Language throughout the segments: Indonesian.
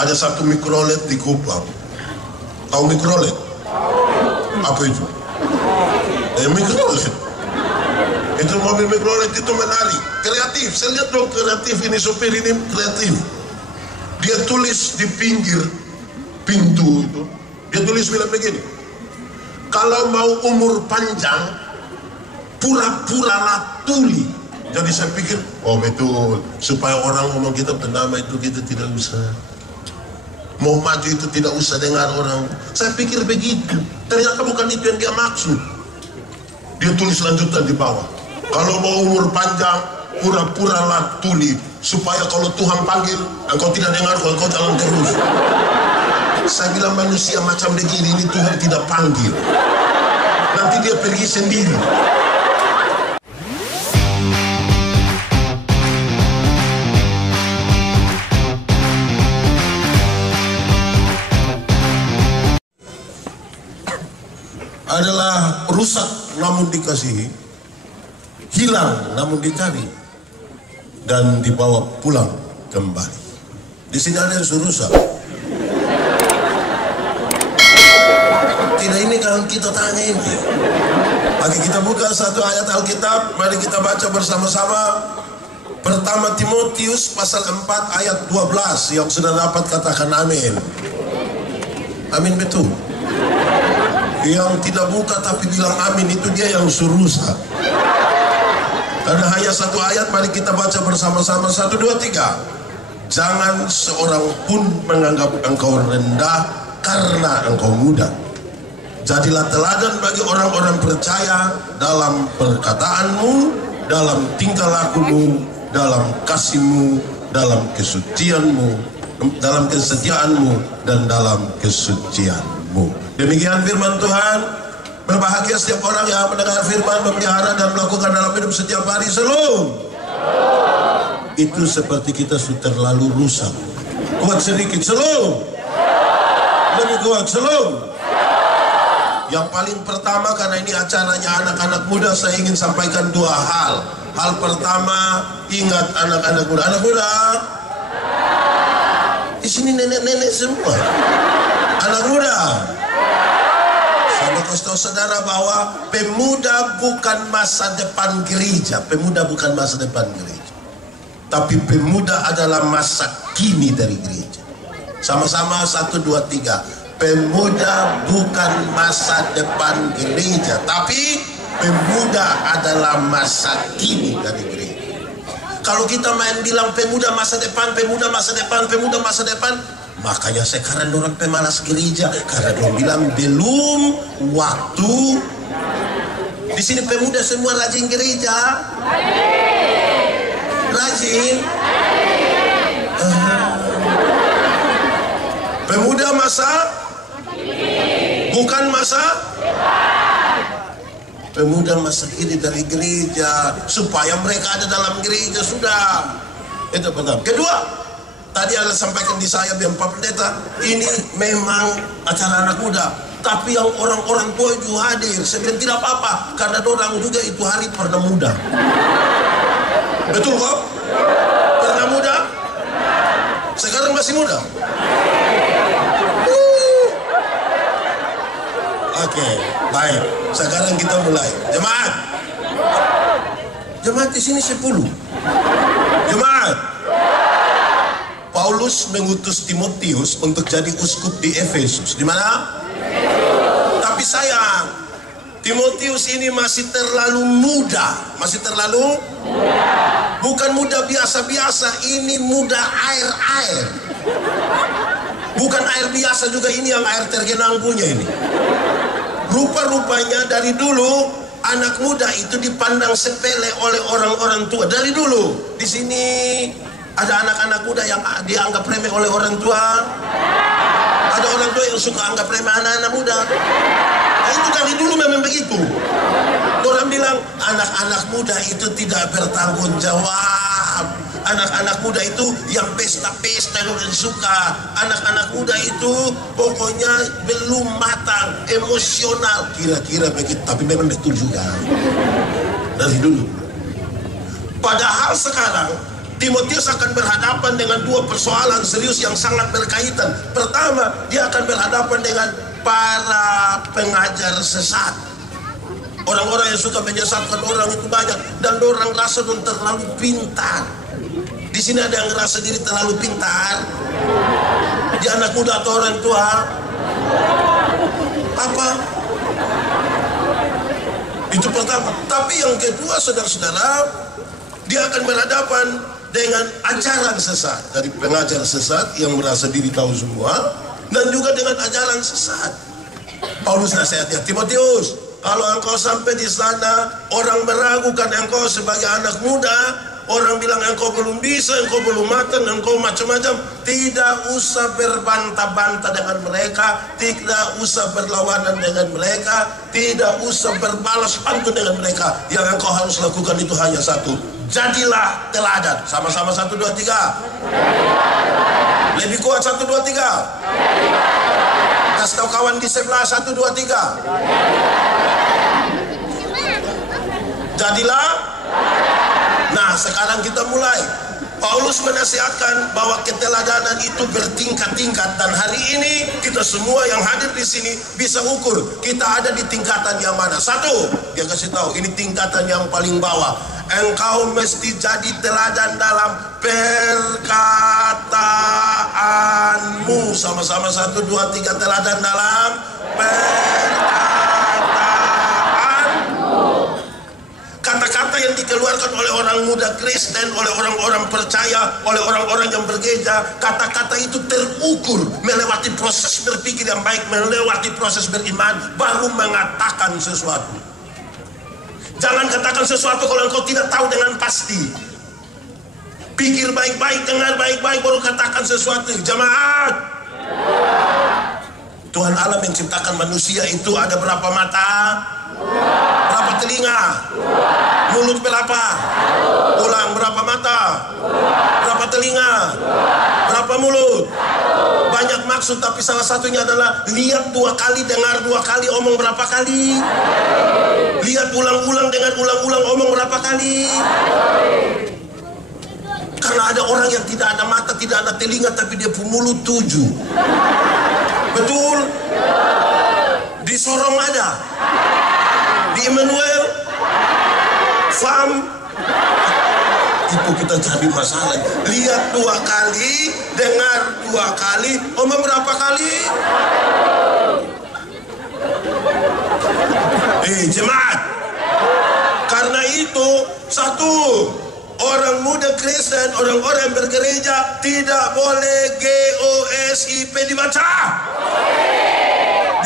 Ada satu mikrolet di Kupang. Tahu mikrolet? Apa itu? Mikrolet. Itu mobil mikrolet itu menarik, kreatif. Saya lihat dong kreatif ini, sopir ini kreatif. Dia tulis di pinggir pintu itu, dia tulis bilang begini, kalau mau umur panjang, pura-puralah tuli. Jadi saya pikir, oh betul, supaya orang ngomong kita bernama itu kita tidak usah. Mau maju itu tidak usah dengar orang. Saya pikir begitu, ternyata bukan itu yang dia maksud. Dia tulis lanjutan di bawah, kalau mau umur panjang, pura-puralah tuli, supaya kalau Tuhan panggil, engkau tidak dengar, engkau jalan terus. Saya bilang manusia macam begini, ini Tuhan tidak panggil. Nanti dia pergi sendiri. Adalah rusak namun dikasihi, hilang namun dicari, dan dibawa pulang kembali. Di sini ada yang rusak. Tidak, ini kan kita tanya ini. Mari kita buka satu ayat Alkitab, mari kita baca bersama-sama. Pertama Timotius pasal 4 ayat 12. Yang sudah dapat katakan amin. Amin betul. Yang tidak buka tapi bilang amin itu dia yang rusak. Karena hanya satu ayat, mari kita baca bersama-sama. 1, 2, 3. Jangan seorang pun menganggap engkau rendah karena engkau muda. Jadilah teladan bagi orang-orang percaya dalam perkataanmu, dalam tingkah lakumu, dalam kasihmu, dalam kesucianmu, dalam kesetiaanmu, dan dalam kesucianmu. Demikian firman Tuhan. Berbahagia setiap orang yang mendengar firman, memelihara dan melakukan dalam hidup setiap hari. Shalom. Itu seperti kita sudah terlalu rusak. Kuat sedikit. Shalom. Lebih kuat. Shalom. Yang paling pertama, karena ini acaranya anak-anak muda, saya ingin sampaikan dua hal. Hal pertama, ingat anak-anak muda. Anak muda, di sini nenek-nenek semua. Anak muda, saya kasih tahu saudara bahwa pemuda bukan masa depan gereja. Pemuda bukan masa depan gereja, tapi pemuda adalah masa kini dari gereja. Sama-sama 1, 2, 3. Pemuda bukan masa depan gereja, tapi pemuda adalah masa kini dari gereja. Kalau kita main bilang pemuda masa depan, pemuda masa depan, pemuda masa depan, makanya sekarang orang pemalas gereja, karena orang bilang belum waktu. Di sini pemuda semua rajin gereja, rajin. Pemuda masa bukan masa pemuda masa kini dari gereja, supaya mereka ada dalam gereja. Sudah, itu pertama. Kedua, tadi ada sampaikan di saya biar Pak Pendeta, ini memang acara anak muda, tapi yang orang-orang tua itu hadir. Saya bilang tidak apa-apa, karena orang juga itu hari pernah muda. Betul kok? Pernah muda, sekarang masih muda. Oke, baik. Sekarang kita mulai. Jemaat. Jemaat di sini 10. Jemaat. Paulus mengutus Timotius untuk jadi uskup di Efesus. Di mana? Tapi sayang, Timotius ini masih terlalu muda. Masih terlalu muda. Bukan muda biasa-biasa, ini muda air-air. Bukan air biasa juga, ini yang air tergenang punya ini. Rupa-rupanya dari dulu anak muda itu dipandang sepele oleh orang-orang tua. Dari dulu di sini ada anak-anak muda yang dianggap remeh oleh orang tua. Ada orang tua yang suka anggap remeh anak-anak muda. Nah, itu dari dulu memang begitu. Orang bilang anak-anak muda itu tidak bertanggung jawab. Anak-anak muda itu yang pesta-pesta orang suka. Anak-anak muda itu pokoknya belum matang, emosional. Kira-kira begitu, tapi memang betul juga. Dari dulu. Padahal sekarang Timotius akan berhadapan dengan dua persoalan serius yang sangat berkaitan. Pertama, dia akan berhadapan dengan para pengajar sesat. Orang-orang yang suka menyesatkan orang itu banyak, dan orang rasa terlalu pintar. Di sini ada yang ngerasa diri terlalu pintar. Di anak muda atau orang tua? Apa? Itu pertama. Tapi yang kedua, saudara-saudara, dia akan berhadapan dengan ajaran sesat dari pengajar sesat yang merasa diri tahu semua, dan juga dengan ajaran sesat. Paulus nasihatnya, Timotius, kalau engkau sampai di sana, orang meragukan engkau sebagai anak muda, orang bilang engkau belum bisa, engkau belum matang, engkau macam-macam, tidak usah berbantah-bantah dengan mereka, tidak usah berlawanan dengan mereka, tidak usah berbalas pantun dengan mereka. Yang engkau harus lakukan itu hanya satu, jadilah teladan. Sama-sama 1, 2, 3. Lebih kuat 1, 2, 3. Kasih tahu kawan di sebelah 1, 2, 3. Jadilah. Nah, sekarang kita mulai. Paulus menasihatkan bahwa keteladanan itu bertingkat-tingkat, dan hari ini kita semua yang hadir di sini bisa ukur kita ada di tingkatan yang mana. Satu, dia kasih tahu ini tingkatan yang paling bawah. Engkau mesti jadi teladan dalam perkataanmu. Sama-sama 1, 2, 3. Teladan dalam perkataanmu. Kata-kata yang dikeluarkan oleh orang muda Kristen, oleh orang-orang percaya, oleh orang-orang yang bergereja, kata-kata itu terukur melewati proses berpikir yang baik, melewati proses beriman, baru mengatakan sesuatu. Jangan katakan sesuatu kalau engkau tidak tahu dengan pasti. Pikir baik-baik, dengar baik-baik, baru katakan sesuatu. Jemaat, Tuhan Allah menciptakan manusia itu ada berapa mata? Berapa telinga? Mulut berapa? Ulang, berapa mata? Berapa telinga? Berapa mulut? Banyak maksud, tapi salah satunya adalah lihat 2 kali, dengar 2 kali, omong berapa kali? Lihat ulang-ulang, dengan ulang-ulang, omong berapa kali? Karena ada orang yang tidak ada mata, tidak ada telinga, tapi dia punya mulut 7. Betul? Di Sorong ada, di Emmanuel Farm itu kita cari masalah. Lihat 2 kali, dengar 2 kali, omong berapa kali? Jemaat, karena itu satu, orang muda Kristen, orang-orang yang bergereja tidak boleh GOSIP dibaca.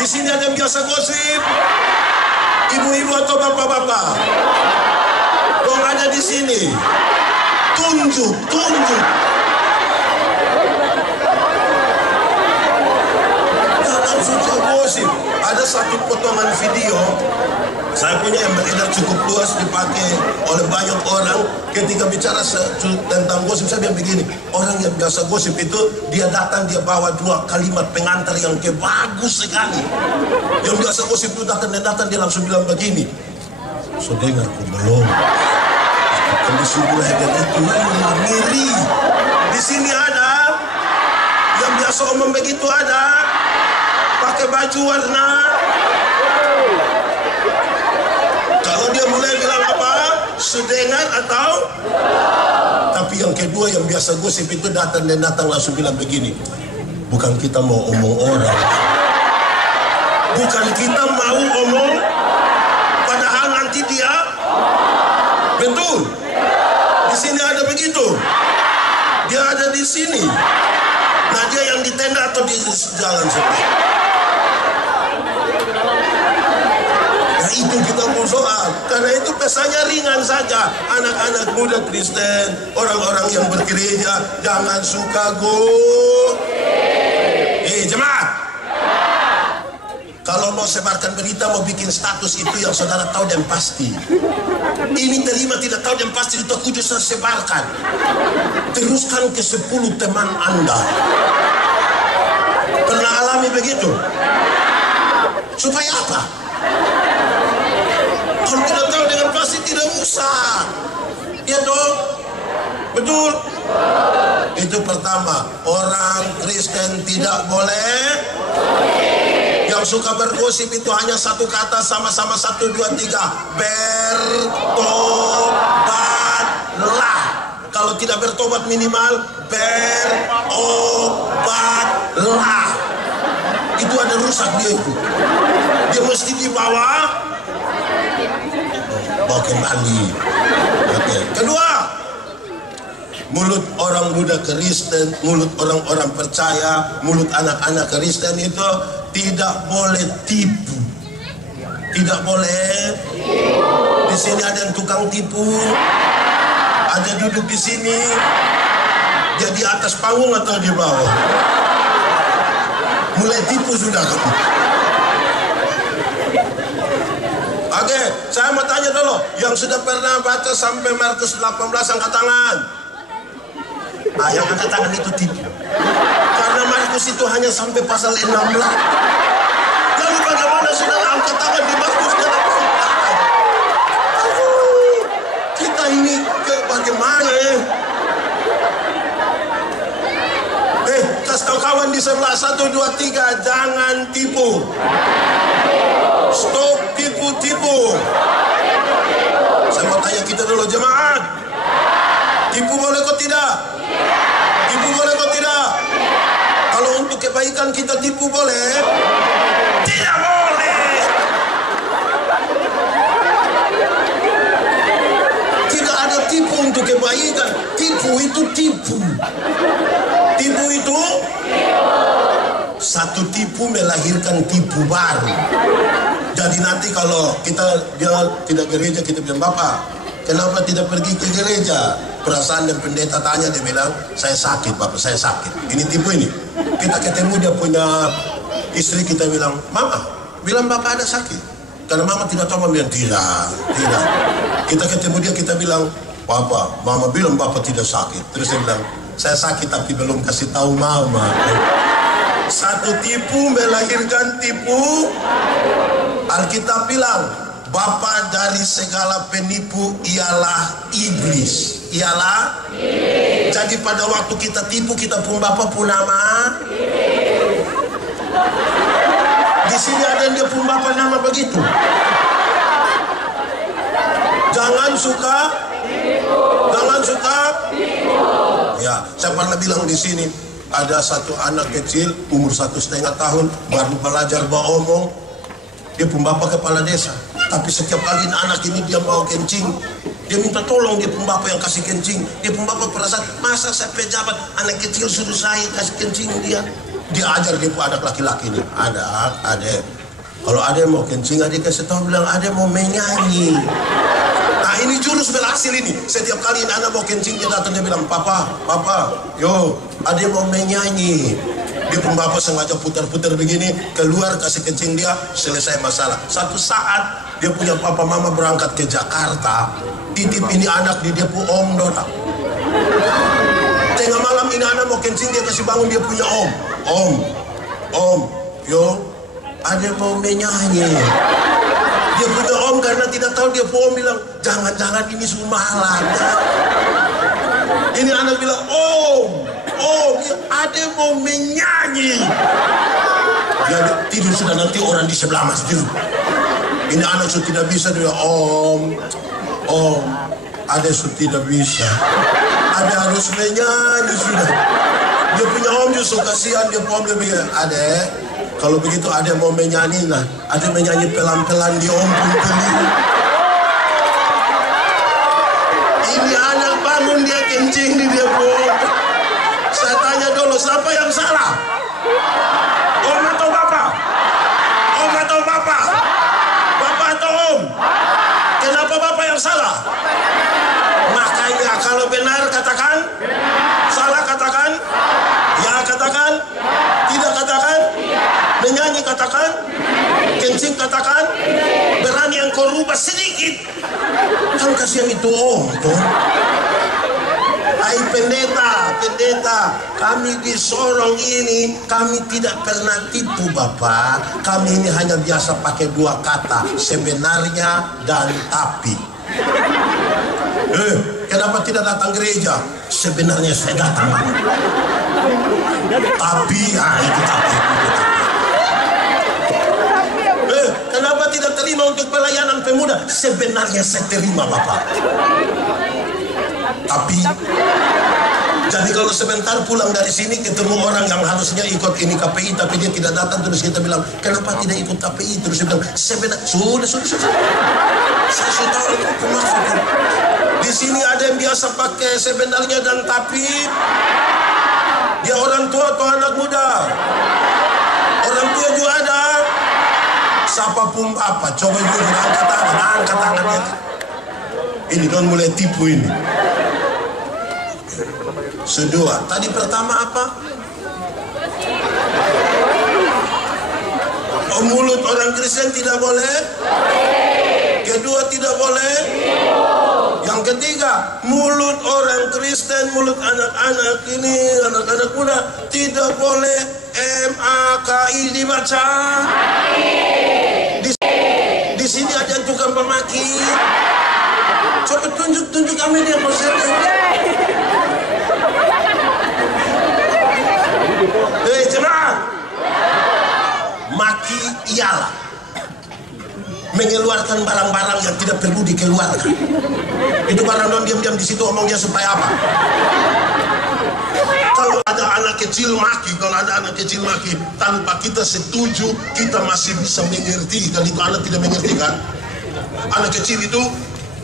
Di sini ada yang biasa gosip, ibu-ibu atau bapak-bapak, dong ada di sini, tunjuk. Jangan suka gosip. Ada satu potongan video, saya punya yang beredar cukup luas, dipakai oleh banyak orang. Ketika bicara tentang gosip, saya bilang begini, orang yang biasa gosip itu, dia datang, dia bawa 2 kalimat pengantar yang bagus sekali. Yang biasa gosip itu datang, dia langsung bilang begini, so dengar ku belum, kondisi bulahan itu ngiri. Di sini ada yang biasa omong begitu, ada pakai baju warna. Kalau dia mulai bilang apa? Sedengar atau? Tapi yang kedua yang biasa gosip itu datang langsung bilang begini, bukan kita mau omong orang, bukan kita mau omong, padahal nanti dia. Betul? Di sini ada begitu. Dia ada di sini. Nah, dia yang di tenda atau di jalan sepi. Nah, itu kita mau soal. Karena itu pesannya ringan saja. Anak-anak muda Kristen, orang-orang yang bergereja, jangan suka jemaat. Kalau mau sebarkan berita, mau bikin status itu yang saudara tahu dan pasti. Ini terima tidak tahu dan pasti, itu kudus sebarkan. Teruskan ke 10 teman Anda. Pernah alami begitu? Supaya apa? Kalau tidak tahu dengan pasti tidak usah. Ya dong? Betul? betul? Itu pertama, orang Kristen tidak boleh. Yang suka bergosip itu hanya satu kata, sama-sama 1, 2, 3, bertobatlah. Kalau tidak bertobat minimal berobatlah. Itu ada rusak dia itu. Dia mesti dibawa kembali. Oke. Kedua, mulut orang muda Kristen, mulut orang-orang percaya, mulut anak-anak Kristen itu tidak boleh tipu. Tidak boleh. Di sini ada yang tukang tipu. Ada duduk di sini. Dia di atas panggung atau di bawah? Mulai tipu sudah kamu. Oke, saya mau tanya dulu, yang sudah pernah baca sampai Markus 18 angkat tangan. Nah, yang angkat tangan itu tipu. Karena Markus itu hanya sampai pasal 16. Lalu bagaimana sudah angkat tangan di Markus 18? Kita ini bagaimana ya? Kasih tahu kawan di sebelah, 1, 2, 3, jangan tipu. Stop tipu-tipu. Saya mau tanya kita dulu jemaat. Tipu boleh kok tidak? Tipu boleh kok tidak? Kalau untuk kebaikan kita tipu boleh? Tidak boleh. Tidak ada tipu untuk kebaikan. Tipu itu tipu. Tipu itu satu tipu melahirkan tipu baru. Jadi nanti kalau dia tidak gereja, kita bilang, Bapak, kenapa tidak pergi ke gereja? Perasaan dan pendeta tanya, dia bilang, saya sakit Bapak, saya sakit. Ini tipu ini. Kita ketemu dia punya istri, kita bilang, Mama, bilang Bapak ada sakit. Karena Mama tidak tahu, Mama bilang, tidak. Kita ketemu dia, kita bilang, Bapak, Mama bilang Bapak tidak sakit. Terus dia bilang, saya sakit tapi belum kasih tahu Mama. Satu tipu melahirkan tipu. Alkitab bilang, bapa dari segala penipu ialah iblis. Ialah iblis. Jadi pada waktu kita tipu, kita pun bapa pun nama iblis. Di sini ada yang dia pun bapa nama begitu. Jangan suka tipu. Jangan suka tipu. Ya, saya pernah bilang di sini, ada satu anak kecil umur 1,5 tahun baru belajar beromong. Dia pun bapak kepala desa, tapi setiap kali anak ini dia mau kencing, dia minta tolong dia pun bapak yang kasih kencing. Dia pun bapak perasaan, masa saya pejabat anak kecil suruh saya kasih kencing dia. Dia ajar dia pun anak laki-laki ini, ada. Kalau ada yang mau kencing, adik kasih tahu bilang ada mau menyanyi. Nah ini jurus berhasil ini. Setiap kali anak mau kencing dia datang, dia bilang, Papa, yo, ada yang mau menyanyi. Dia pun bapak sengaja putar-putar begini, keluar kasih kencing dia, selesai masalah. Satu saat dia punya papa mama berangkat ke Jakarta, titip ini anak di dia pun om dona. Tengah malam ini anak mau kencing, dia kasih bangun dia punya om, yo, ada yang mau menyanyi. Dia punya om karena tidak tahu, dia pun om bilang, jangan-jangan ini sumalan. Ini anak bilang, om, ada mau menyanyi. Dia tidur sudah, nanti orang di sebelah masjid. Ini anak sudah tidak bisa, dia om, ada sudah tidak bisa. Ada harus menyanyi sudah. Dia punya om justru kasihan, dia om dia bilang, adek, kalau begitu ada mau menyanyi, nah, ada menyanyi pelan-pelan di om pun telinga. Ini anak bangun dia kencing di dia pun. Saya tanya dulu, siapa yang salah? Om atau bapak? Om atau bapak? Bapak atau om? Kenapa bapak yang salah? Makanya kalau benar katakan, salah katakan, ya katakan, tidak katakan, menyanyi katakan, kencing katakan, berani yang kau rubah sedikit. Kan kasihan itu om tuh. Hai pendeta, kami di Sorong ini, kami tidak pernah tipu Bapak. Kami ini hanya biasa pakai 2 kata, sebenarnya dan tapi. kenapa tidak datang gereja? Sebenarnya saya datang, tapi itu tapi. Kenapa tidak terima untuk pelayanan pemuda? Sebenarnya saya terima, Bapak. Tapi jadi kalau sebentar pulang dari sini ketemu orang yang harusnya ikut ini KPI tapi dia tidak datang, terus kita bilang kenapa tidak ikut KPI, terus dia bilang sebenarnya sudah saya sudah tahu itu maksudnya. Di sini ada yang biasa pakai sebenarnya dan tapi dia orang tua atau anak muda, orang tua juga ada. Siapapun apa, coba juga angkat tangannya. Ini don mulai tipu ini. Kedua, tadi pertama apa? Mulut orang Kristen tidak boleh. Kedua, tidak boleh. Yang ketiga, mulut orang Kristen, mulut anak-anak ini, anak-anak muda tidak boleh MAKI dibaca. Di sini ada tukang pemaki. Coba tunjuk kami dia maksudnya. Jemaat, maki ialah mengeluarkan barang-barang yang tidak perlu dikeluarkan. Itu barang don diam-diam di situ omongnya supaya apa? Kalau ada anak kecil maki, tanpa kita setuju, kita masih bisa mengerti. Kalau itu anak tidak mengerti kan? Anak kecil itu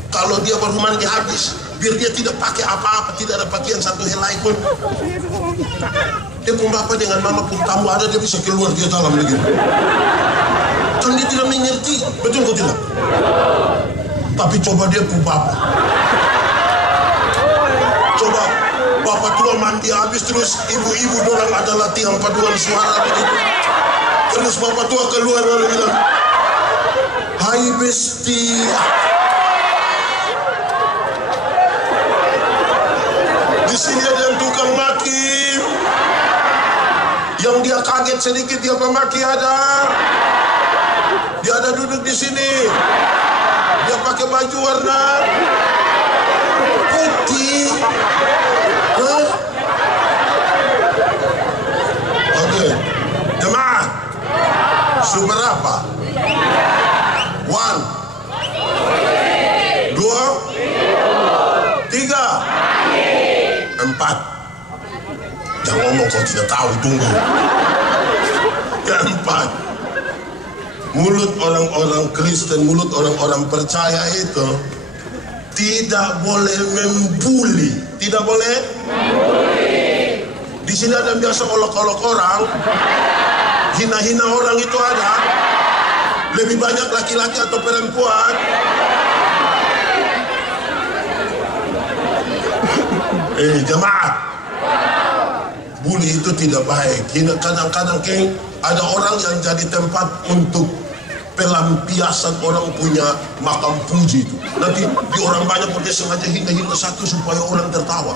kalau dia baru mandi habis, biar dia tidak pakai apa-apa, tidak ada pakaian satu helai pun. Dia pun bapak dengan mama pun tamu ada, dia bisa keluar dia dalam lagi. Kan dia tidak mengerti, betul kok tidak? Tapi coba dia pun bapak. Coba bapak tua mandi habis, terus ibu-ibu dorang ada latihan paduan suara begitu. Terus bapak tua keluar lalu bilang, "Hai besti." Di sini ada yang tukang maki. Yang dia kaget sedikit dia pemaki ada. Dia ada duduk di sini. Dia pakai baju warna putih. Oke, jemaah. Super apa? 1, 2, 3, 4. Jangan ngomong kau tidak tahu, tunggu. Keempat, mulut orang-orang Kristen, mulut orang-orang percaya itu tidak boleh membuli. Tidak boleh membuli. Di sini ada yang biasa olok-olok orang, hina-hina orang itu ada. Lebih banyak laki-laki atau perempuan. Jemaat, bully itu tidak baik. Kadang-kadang ada orang yang jadi tempat untuk pelampiasan orang punya makam puji itu. Nanti di orang banyak pakai sengaja hina-hina satu supaya orang tertawa.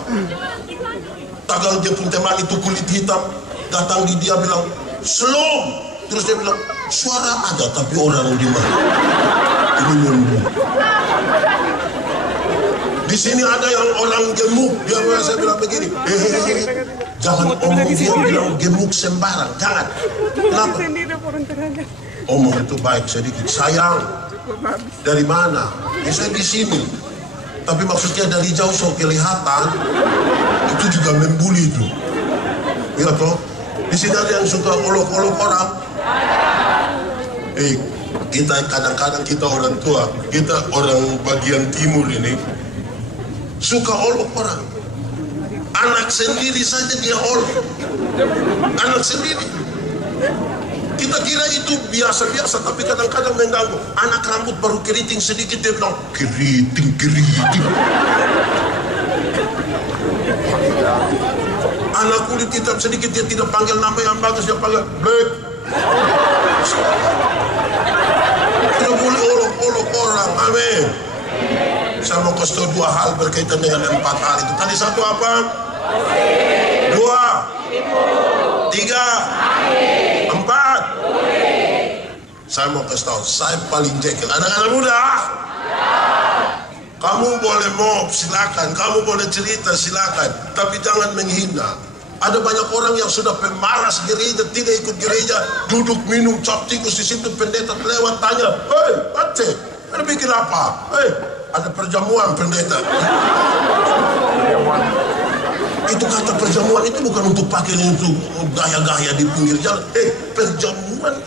Tagal dia pun teman itu kulit hitam datang di dia bilang Shalom, terus dia bilang suara ada tapi orang di mana? Ini membuli. Di sini ada yang orang gemuk, dia saya bilang begini, jangan omong dia bilang gemuk sembarang, jangan. Kenapa? Omong itu baik sedikit, sayang. Dari mana? Saya di sini. Tapi maksudnya dari jauh so kelihatan, itu juga membuli itu. Ya toh? Di sini ada yang suka olok-olok orang. Kita kadang-kadang kita orang tua, kita orang bagian timur ini suka olok orang. Anak sendiri saja dia olok. Anak sendiri. Kita kira itu biasa-biasa, tapi kadang-kadang mengganggu. Anak rambut baru keriting sedikit dia bilang keriting. Anak kulit hitam sedikit dia tidak panggil nama yang bagus, dia panggil black. Tidak boleh olok-olok orang. Amin. Saya mau kasih tahu 2 hal berkaitan dengan 4 hal itu. Tadi 1 apa? 2, 3, 4. Saya mau kasih tahu, saya paling jengkel. Anak-anak muda, Kamu boleh mob, silakan. Kamu boleh cerita, silakan. Tapi jangan menghina. Ada banyak orang yang sudah pemalas gereja, tidak ikut gereja, duduk minum cap tikus di situ, pendeta lewat tanya, hei, Ate, ada bikin apa? Hei, ada perjamuan pendeta. Itu kata perjamuan itu bukan untuk pakai untuk gaya-gaya di pinggir jalan. Perjamuan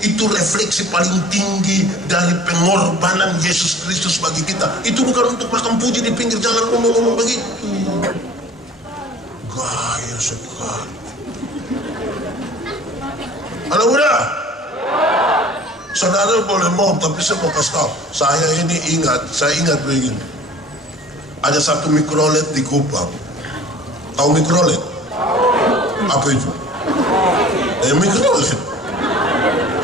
itu refleksi paling tinggi dari pengorbanan Yesus Kristus bagi kita. Itu bukan untuk makan puji di pinggir jalan ngomong-ngomong begitu. Gaya sekali. Anak muda, saudara boleh mau, tapi saya mau kasih tahu. Saya ingat begini. Ada satu mikrolet di Kupang. Tahu mikrolet? Apa itu? Mikrolet.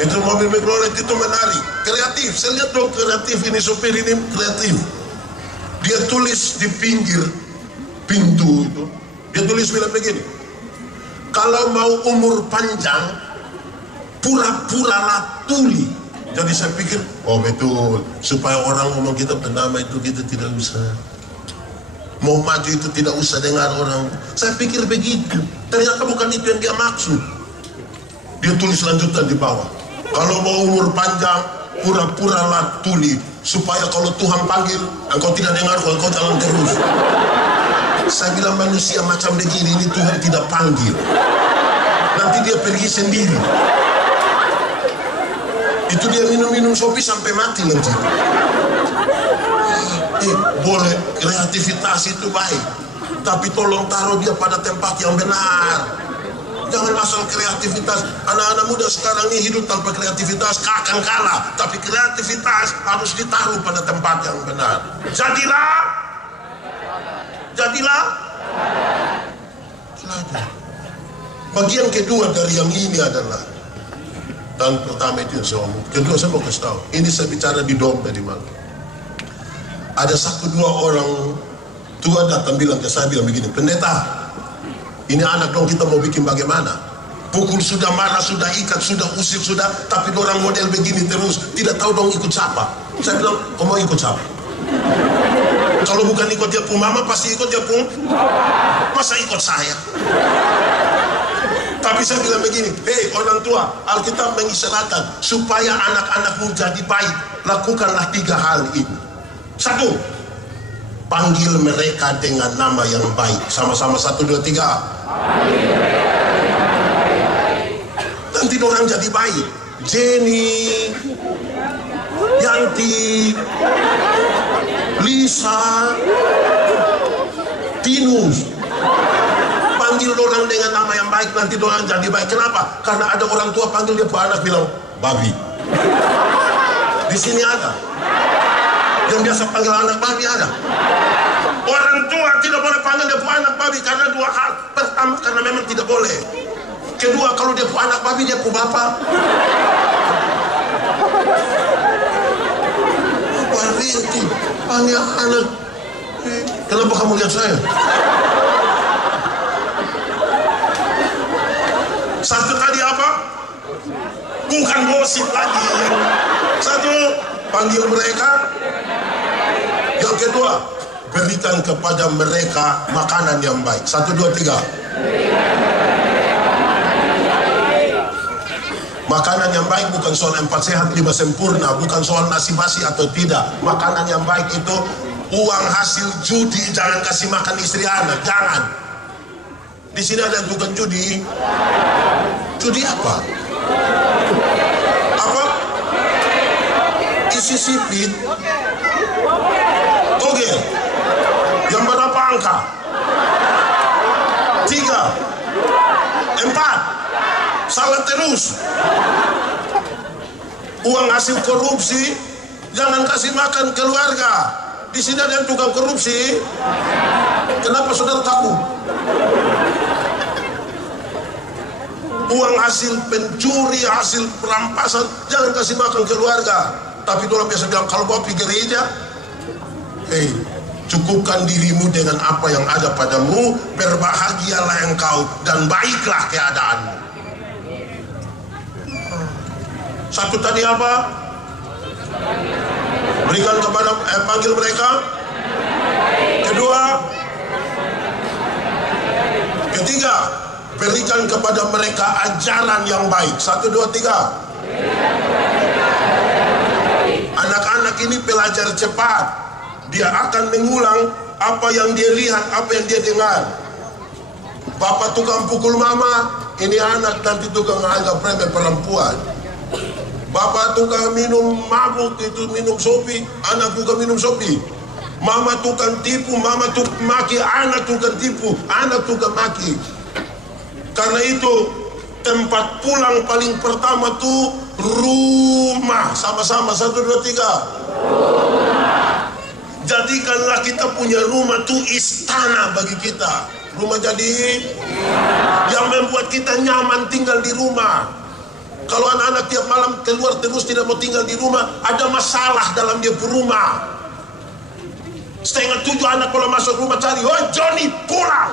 Itu mobil mikrolet itu menarik, kreatif. Saya lihat dong kreatif ini, sopir ini kreatif. Dia tulis di pinggir pintu itu. Dia tulis bilang begini, kalau mau umur panjang, pura-puralah tuli. Jadi saya pikir, oh betul, supaya orang ngomong kita bernama itu kita tidak usah. Mau maju itu tidak usah dengar orang. Saya pikir begitu. Ternyata bukan itu yang dia maksud. Dia tulis lanjutan di bawah, kalau mau umur panjang, pura-puralah tuli, supaya kalau Tuhan panggil, engkau tidak dengar, engkau jalan terus. Saya bilang manusia macam begini ini Tuhan tidak panggil, nanti dia pergi sendiri. Itu dia minum-minum kopi sampai mati nanti. Boleh kreativitas itu baik, tapi tolong taruh dia pada tempat yang benar. Jangan asal kreativitas. Anak-anak muda sekarang ini hidup tanpa kreativitas akan kalah. Tapi kreativitas harus ditaruh pada tempat yang benar. Jadilah. Bagian kedua dari yang ini adalah, dan pertama itu yang saya omong. Kedua saya mau kasih tahu. Ini saya bicara di dom tadi malam. Ada satu dua orang tua datang bilang ke saya, bilang begini, pendeta, ini anak dong kita mau bikin bagaimana? Pukul sudah, marah sudah, ikat sudah, usir sudah, tapi orang model begini terus, tidak tahu dong ikut siapa. Saya bilang, kau mau ikut siapa? Kalau bukan ikut dia pun mama, pasti ikut dia pun. Masa ikut saya? Tapi saya bilang begini, hei orang tua, Alkitab mengisyaratkan supaya anak-anakmu jadi baik, lakukanlah 3 hal ini. 1, panggil mereka dengan nama yang baik. Sama-sama 1, 2, 3. Nanti orang jadi baik. Jenny, Yanti, Lisa, Tinus. Panggil orang dengan nama yang baik, nanti orang jadi baik. Kenapa? Karena ada orang tua panggil dia anak bilang babi. Di sini ada. Yang biasa panggil anak babi ada. Orang tua tidak boleh panggil dia anak babi karena 2 hal. Pertama, karena memang tidak boleh. Kedua, kalau dia anak babi dia bapak. Berhenti panggil anak. Kenapa kamu lihat saya? Satu tadi apa? Bukan gosip lagi. 1, panggil mereka. Yang kedua, berikan kepada mereka makanan yang baik. 1, 2, 3. Makanan yang baik bukan soal 4 sehat 5 sempurna, bukan soal nasi basi atau tidak. Makanan yang baik itu uang hasil judi, jangan kasih makan istri anak, jangan. Di sini ada yang tukang judi. Judi apa? Apa? Isi sipit, togel. Yang berapa angka? 3, 4. Salah terus. Uang hasil korupsi jangan kasih makan keluarga. Di sini ada yang tukang korupsi. Kenapa saudara takut? Uang hasil pencuri, hasil perampasan jangan kasih makan keluarga. Tapi orang biasa bilang kalau bawa pergi gereja, hei, cukupkan dirimu dengan apa yang ada padamu, berbahagialah engkau dan baiklah keadaanmu. 1 tadi apa? Berikan kepada, panggil mereka. Kedua, ketiga, berikan kepada mereka ajaran yang baik. 1, 2, 3. Anak-anak ini pelajar cepat. Dia akan mengulang apa yang dia lihat, apa yang dia dengar. Bapak tukang pukul mama, ini anak nanti tukang anggap remeh perempuan. Bapak tukang minum mabuk, itu minum sopi, anak tukang minum sopi. Mama tukang tipu, mama tukang maki, anak tukang tipu, anak tukang maki. Karena itu tempat pulang paling pertama tuh rumah. Sama-sama, 1, 2, 3. Jadikanlah kita punya rumah tuh istana bagi kita. Rumah jadi yang membuat kita nyaman tinggal di rumah. Kalau anak-anak tiap malam keluar terus tidak mau tinggal di rumah, ada masalah dalam dia rumah. 6:30 anak kalau masuk rumah cari, "Oh Johnny pulang."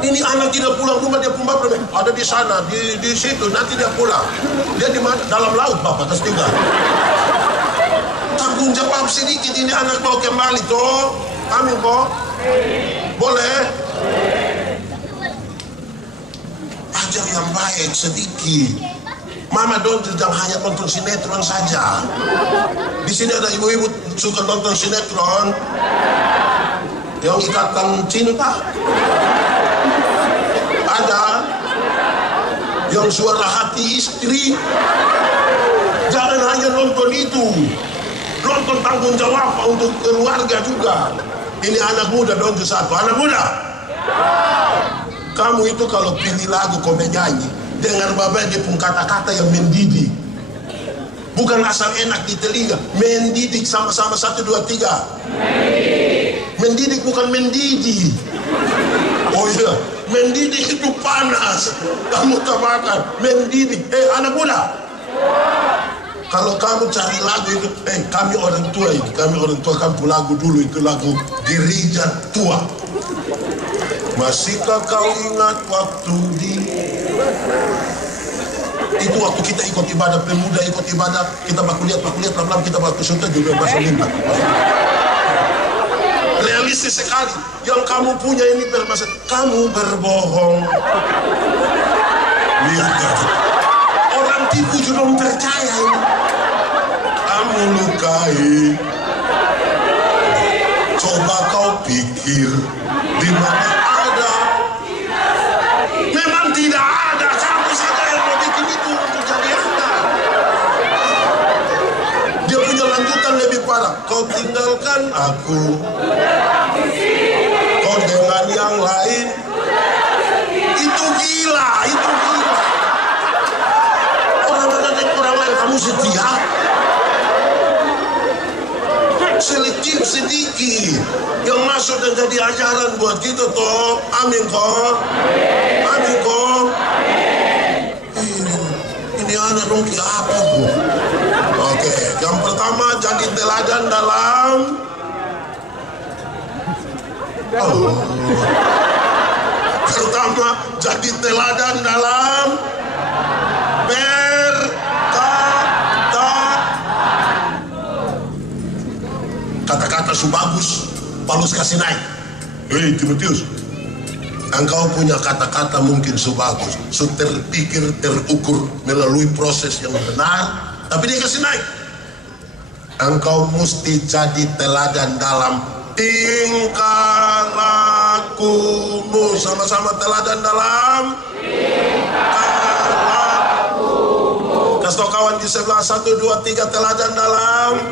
Ini anak tidak pulang rumah, dia pun baper, ada di sana, di situ, nanti dia pulang. Dia di mana? Dalam laut bapak, terus tinggal. Tanggung jawab sedikit, ini anak mau kembali toh. Amin kok? Boleh? Ajar yang baik sedikit. Mama don't jangan hanya nonton sinetron saja. Di sini ada ibu-ibu suka nonton sinetron. Yang Ikatan Cinta. Ada yang Suara Hati Istri. Jangan hanya nonton itu, nonton tanggung jawab untuk keluarga juga. Ini anak muda dong, satu anak muda. Kamu itu kalau pilih lagu kau menyanyi, dengar bapak dia pun kata-kata yang mendidik, bukan asal enak di telinga. Mendidik, sama-sama 1, 2, 3. Mendidik bukan mendidih. Oh iya, mendidik itu panas, kamu terbakar. Mendidik, anak muda. Kalau kamu cari lagu itu, kami orang tua ini, kami orang tua kampung lagu dulu itu lagu gereja tua. Masihkah kau ingat waktu itu waktu kita ikut ibadah, pemuda ikut ibadah, kita baku lihat pelan-pelan kita baku suntai juga bahasa Minta. Realistis sekali. Yang kamu punya ini bermaksud kamu berbohong. Lihat, orang tipu juga percaya ini. Kamu lukai. Coba kau pikir di mana ada. Memang tidak ada. Kamu saja yang mau bikin itu untuk jadi Anda. Dia punya lanjutan lebih parah. Kau tinggalkan aku, kau dengan yang lain. Itu gila, itu gila. Orang lain kamu setia. Selektif sedikit yang masuk dan jadi ajaran buat kita toh. Amin kok. Amin kok. Ini anak rongki apa bu? Oke, yang pertama jadi teladan dalam pertama jadi teladan dalam kata-kata su bagus, Paulus kasih naik. Hei Timotius, engkau punya kata-kata mungkin su bagus, su terpikir, terukur melalui proses yang benar, tapi dia kasih naik. Engkau mesti jadi teladan dalam tingkah lakumu. Sama-sama teladan dalam tingkah lakumu. Kasih tau kawan di sebelah, 1, 2, 3 teladan dalam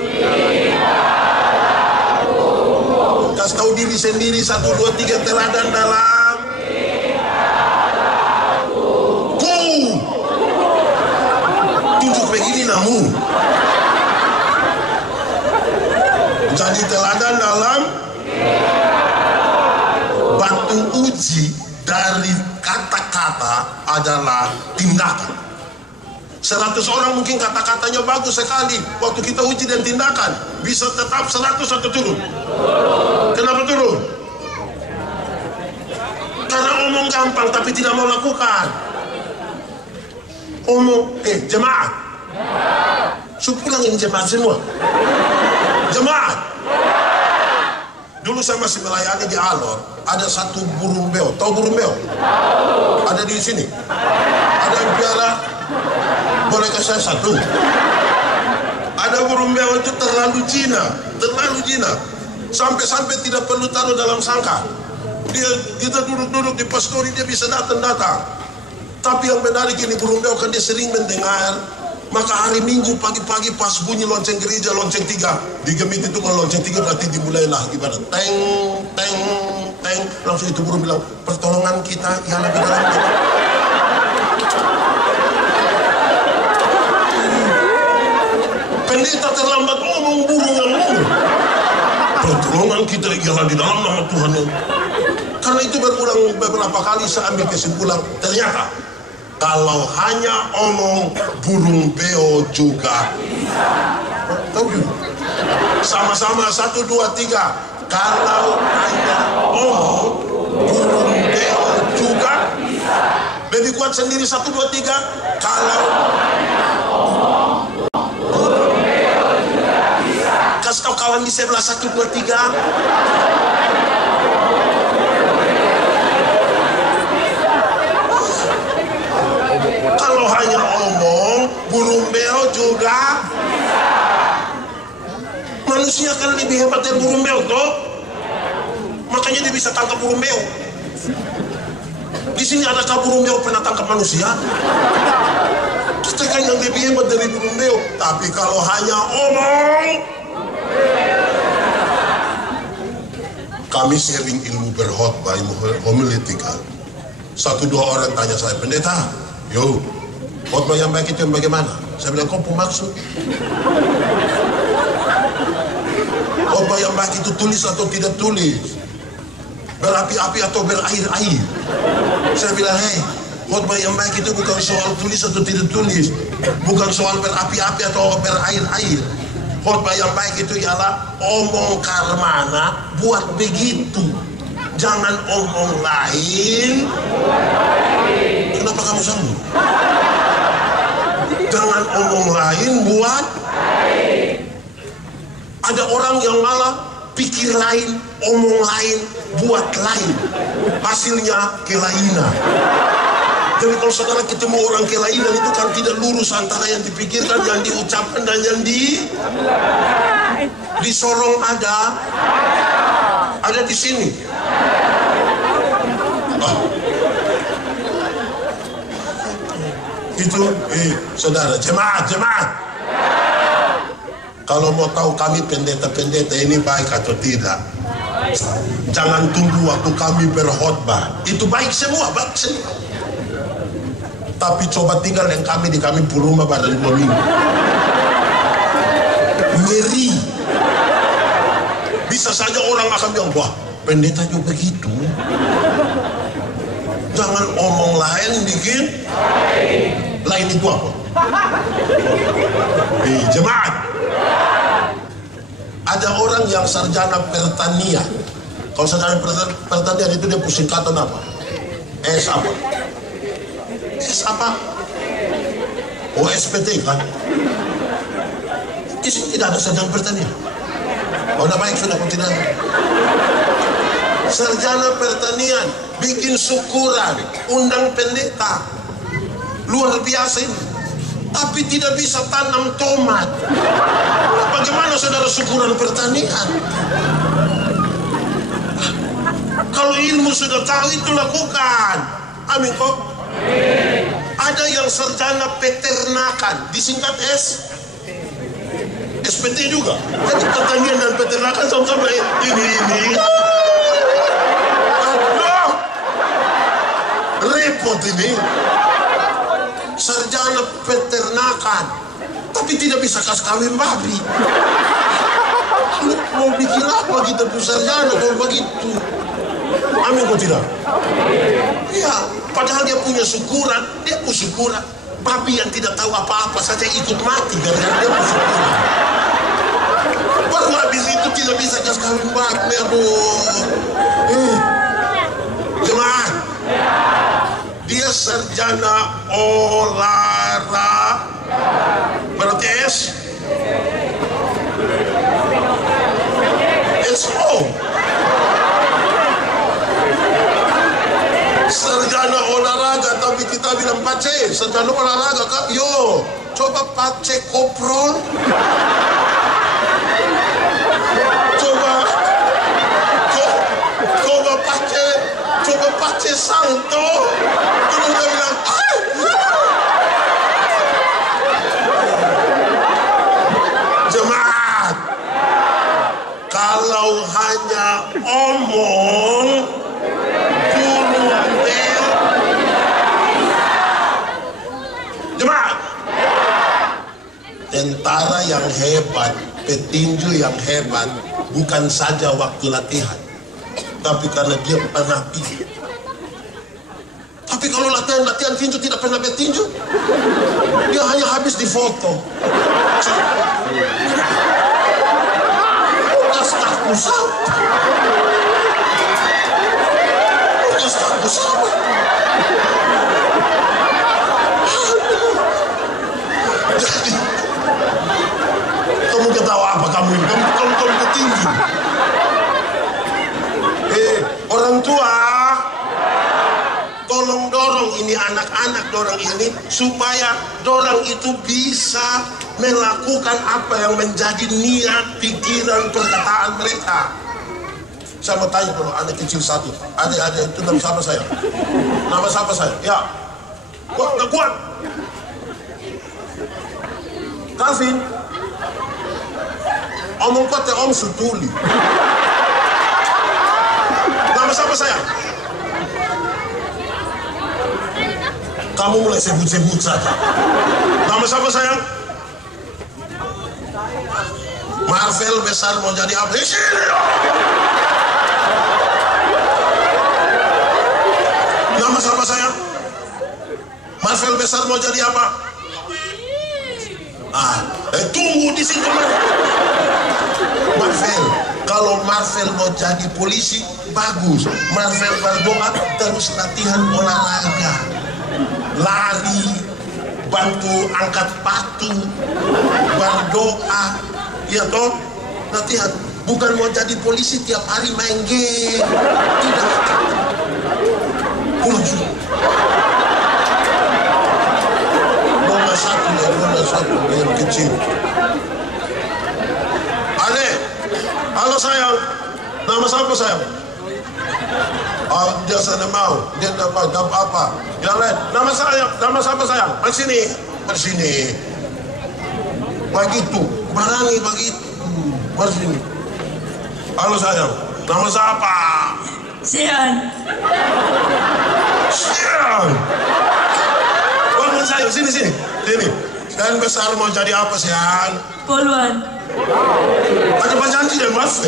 kasih tahu diri sendiri, 1, 2, 3 teladan dalam ku. Tunjuk begini namu. Jadi teladan dalam batu uji dari kata-kata adalah tindakan. 100 orang mungkin kata-katanya bagus sekali, waktu kita uji dan tindakan bisa tetap 100 atau turun. Kenapa turun? Karena omong gampang tapi tidak mau lakukan. Omong, jemaat, Supulang ini jemaat semua. Jemaat. Dulu saya masih melayani di Alor, ada satu burung beo. Tahu burung beo? Ada di sini. Ada yang piara. Bolehkah saya satu? Ada burung beo itu terlalu jina, sampai tidak perlu taruh dalam sangkar. Kita duduk di pastori, dia bisa datang. Tapi yang menarik ini burung beo kan dia sering mendengar. Maka hari Minggu pagi-pagi pas bunyi lonceng gereja, lonceng 3 di Gemit itu, kalau lonceng 3 berarti dimulailah ibadah teng teng teng, langsung itu burung bilang, pertolongan kita ialah di dalam kita. Pendeta terlambat ngomong, burung yang ngomong, pertolongan kita ialah di dalam nama Tuhan. Karena itu berulang beberapa kali saya ambil kesimpulan, ternyata kalau hanya omong, burung beo juga bisa. Tahu juga? Sama-sama 1, 2, 3. Kalau hanya omong, burung beo juga bisa. Lebih kuat sendiri 1, 2, 3. Kalau hanya omong, burung beo juga bisa. Kasih tahu kawan di sebelah 1, 2, 3. Kalau hanya omong, burung beo juga bisa. Manusia kan lebih hebat dari burung beo toh. Makanya dia bisa tangkap burung beo. Di sini adakah burung beo pernah tangkap manusia? Kita kan yang lebih hebat dari burung beo. Tapi kalau hanya omong, kami sharing ilmu berkhotbah, ilmu homiletika. 1-2 orang tanya saya, pendeta, yo, khotbah yang baik itu yang bagaimana? Saya bilang, kau maksud? Khotbah yang baik itu tulis atau tidak tulis? Berapi-api atau berair-air? Saya bilang, hei, khotbah yang baik itu bukan soal tulis atau tidak tulis, bukan soal berapi-api atau berair-air. Khotbah yang baik itu ialah omong karmana, buat begitu. Jangan omong lain. Kenapa kamu sambung? Jangan omong lain buat. Ada orang yang malah pikir lain, omong lain, buat lain. Hasilnya kelainan. Jadi kalau saudara ketemu orang kelainan itu kan tidak lurus antara yang dipikirkan, yang diucapkan, dan yang disorong ada di sini. Itu saudara jemaat. Kalau mau tahu kami pendeta-pendeta ini baik atau tidak, jangan tunggu waktu kami berkhotbah. Itu baik semua. Tapi coba tinggal yang kami di kami puluh rumah pada 5 minggu. Ngeri. Bisa saja orang akan bilang, wah pendeta juga begitu. Jangan omong lain bikin lain itu apa? Jemaat. Ada orang yang sarjana pertanian. Kalau sarjana pertanian itu dia singkatan apa? S apa? S apa? Oh, SPT kan? Di sini tidak ada sarjana pertanian. Oh, udah baik sudah, tidak ada. Sarjana pertanian bikin syukuran, undang pendeta, luar biasa ini. Tapi tidak bisa tanam tomat. Bagaimana saudara syukuran pertanian? Kalau ilmu sudah tahu itu lakukan. Amin kok. Ada yang sarjana peternakan, disingkat S. SPT juga. Jadi pertanian dan peternakan sama-sama ini. Aduh, repot ini. Sarjana peternakan, tapi tidak bisa kas kawin babi. Lu mau bikin apa kita tuh sarjana kalau begitu? Amin kok tidak? Ya, padahal dia punya syukuran, babi yang tidak tahu apa-apa saja ikut mati gara-gara dia punya syukuran. Baru habis itu tidak bisa kas kawin babi. Aduh. Jemaat. Dia sarjana olahraga, berarti S. slow. Sarjana olahraga tapi kita bilang pace. Sarjana olahraga kak, yo coba pace koprol. Coba pace santo. Terus dia bilang jemaat, kalau hanya omong jemaat, tentara yang hebat, petinju yang hebat bukan saja waktu latihan, tapi karena dia pernah pergi. Tapi kalau latihan tinju tidak pernah petinju, dia hanya habis di foto. Ukas takku sama. Jadi kamu ketawa apa kamu ini? Kamu petinju. Orang tua, tolong dorong ini anak-anak dorong ini supaya dorong itu bisa melakukan apa yang menjadi niat, pikiran, perkataan mereka. Saya mau tanya kalau anak kecil satu, adik-adik itu nama siapa saya? Nama siapa saya? Ya, nggak kuat. Calvin, omong kuat ya om Sutuli. Nama siapa saya? Kamu mulai sebut-sebut saja. Nama siapa sayang? Marvel besar mau jadi apa? Di sini. Nama siapa sayang? Marvel besar mau jadi apa? Tunggu di situ. Marvel, kalau Marvel mau jadi polisi bagus. Marvel berdoa terus latihan olahraga, lari, bantu angkat batu, berdoa, ya toh, latihan. Bukan mau jadi polisi tiap hari main game, tidak. Polisi. Nomor satu yang kecil. Adek, halo sayang, nama siapa sayang? Dia sana mau, dia dapat apa? Yang lain, nama siapa sayang? Bersini. Begitu, berani begitu. Bersini. Halo sayang, nama siapa? Sian. Bangun sayang, sini. Dan besar mau jadi apa Sian? Poluan. Ada janji deh mas.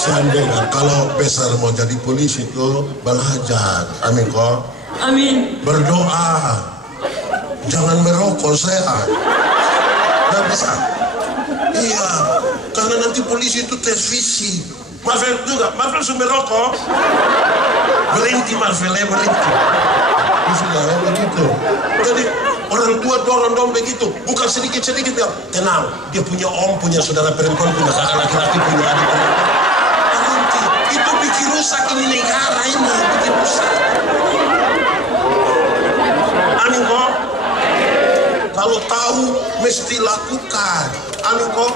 Sian dengar kalau besar mau jadi polisi itu belajar. Amin kok. Amin. Berdoa. Jangan merokok sehat. Dan bisa. Iya, karena nanti polisi itu tes fisik. Marvel juga, Marvel sumber rokok. Berhenti Marvelnya, berhenti. Sudah begitu. Jadi orang tua dorong begitu, bukan sedikit-sedikit ya. Tenang, dia punya om, punya saudara perempuan, punya kakak laki-laki, punya adik perempuan. Berhenti. Itu bikin rusak ini negara ini, bikin rusak. Amin kok. Kalau tahu mesti lakukan. Amin kok.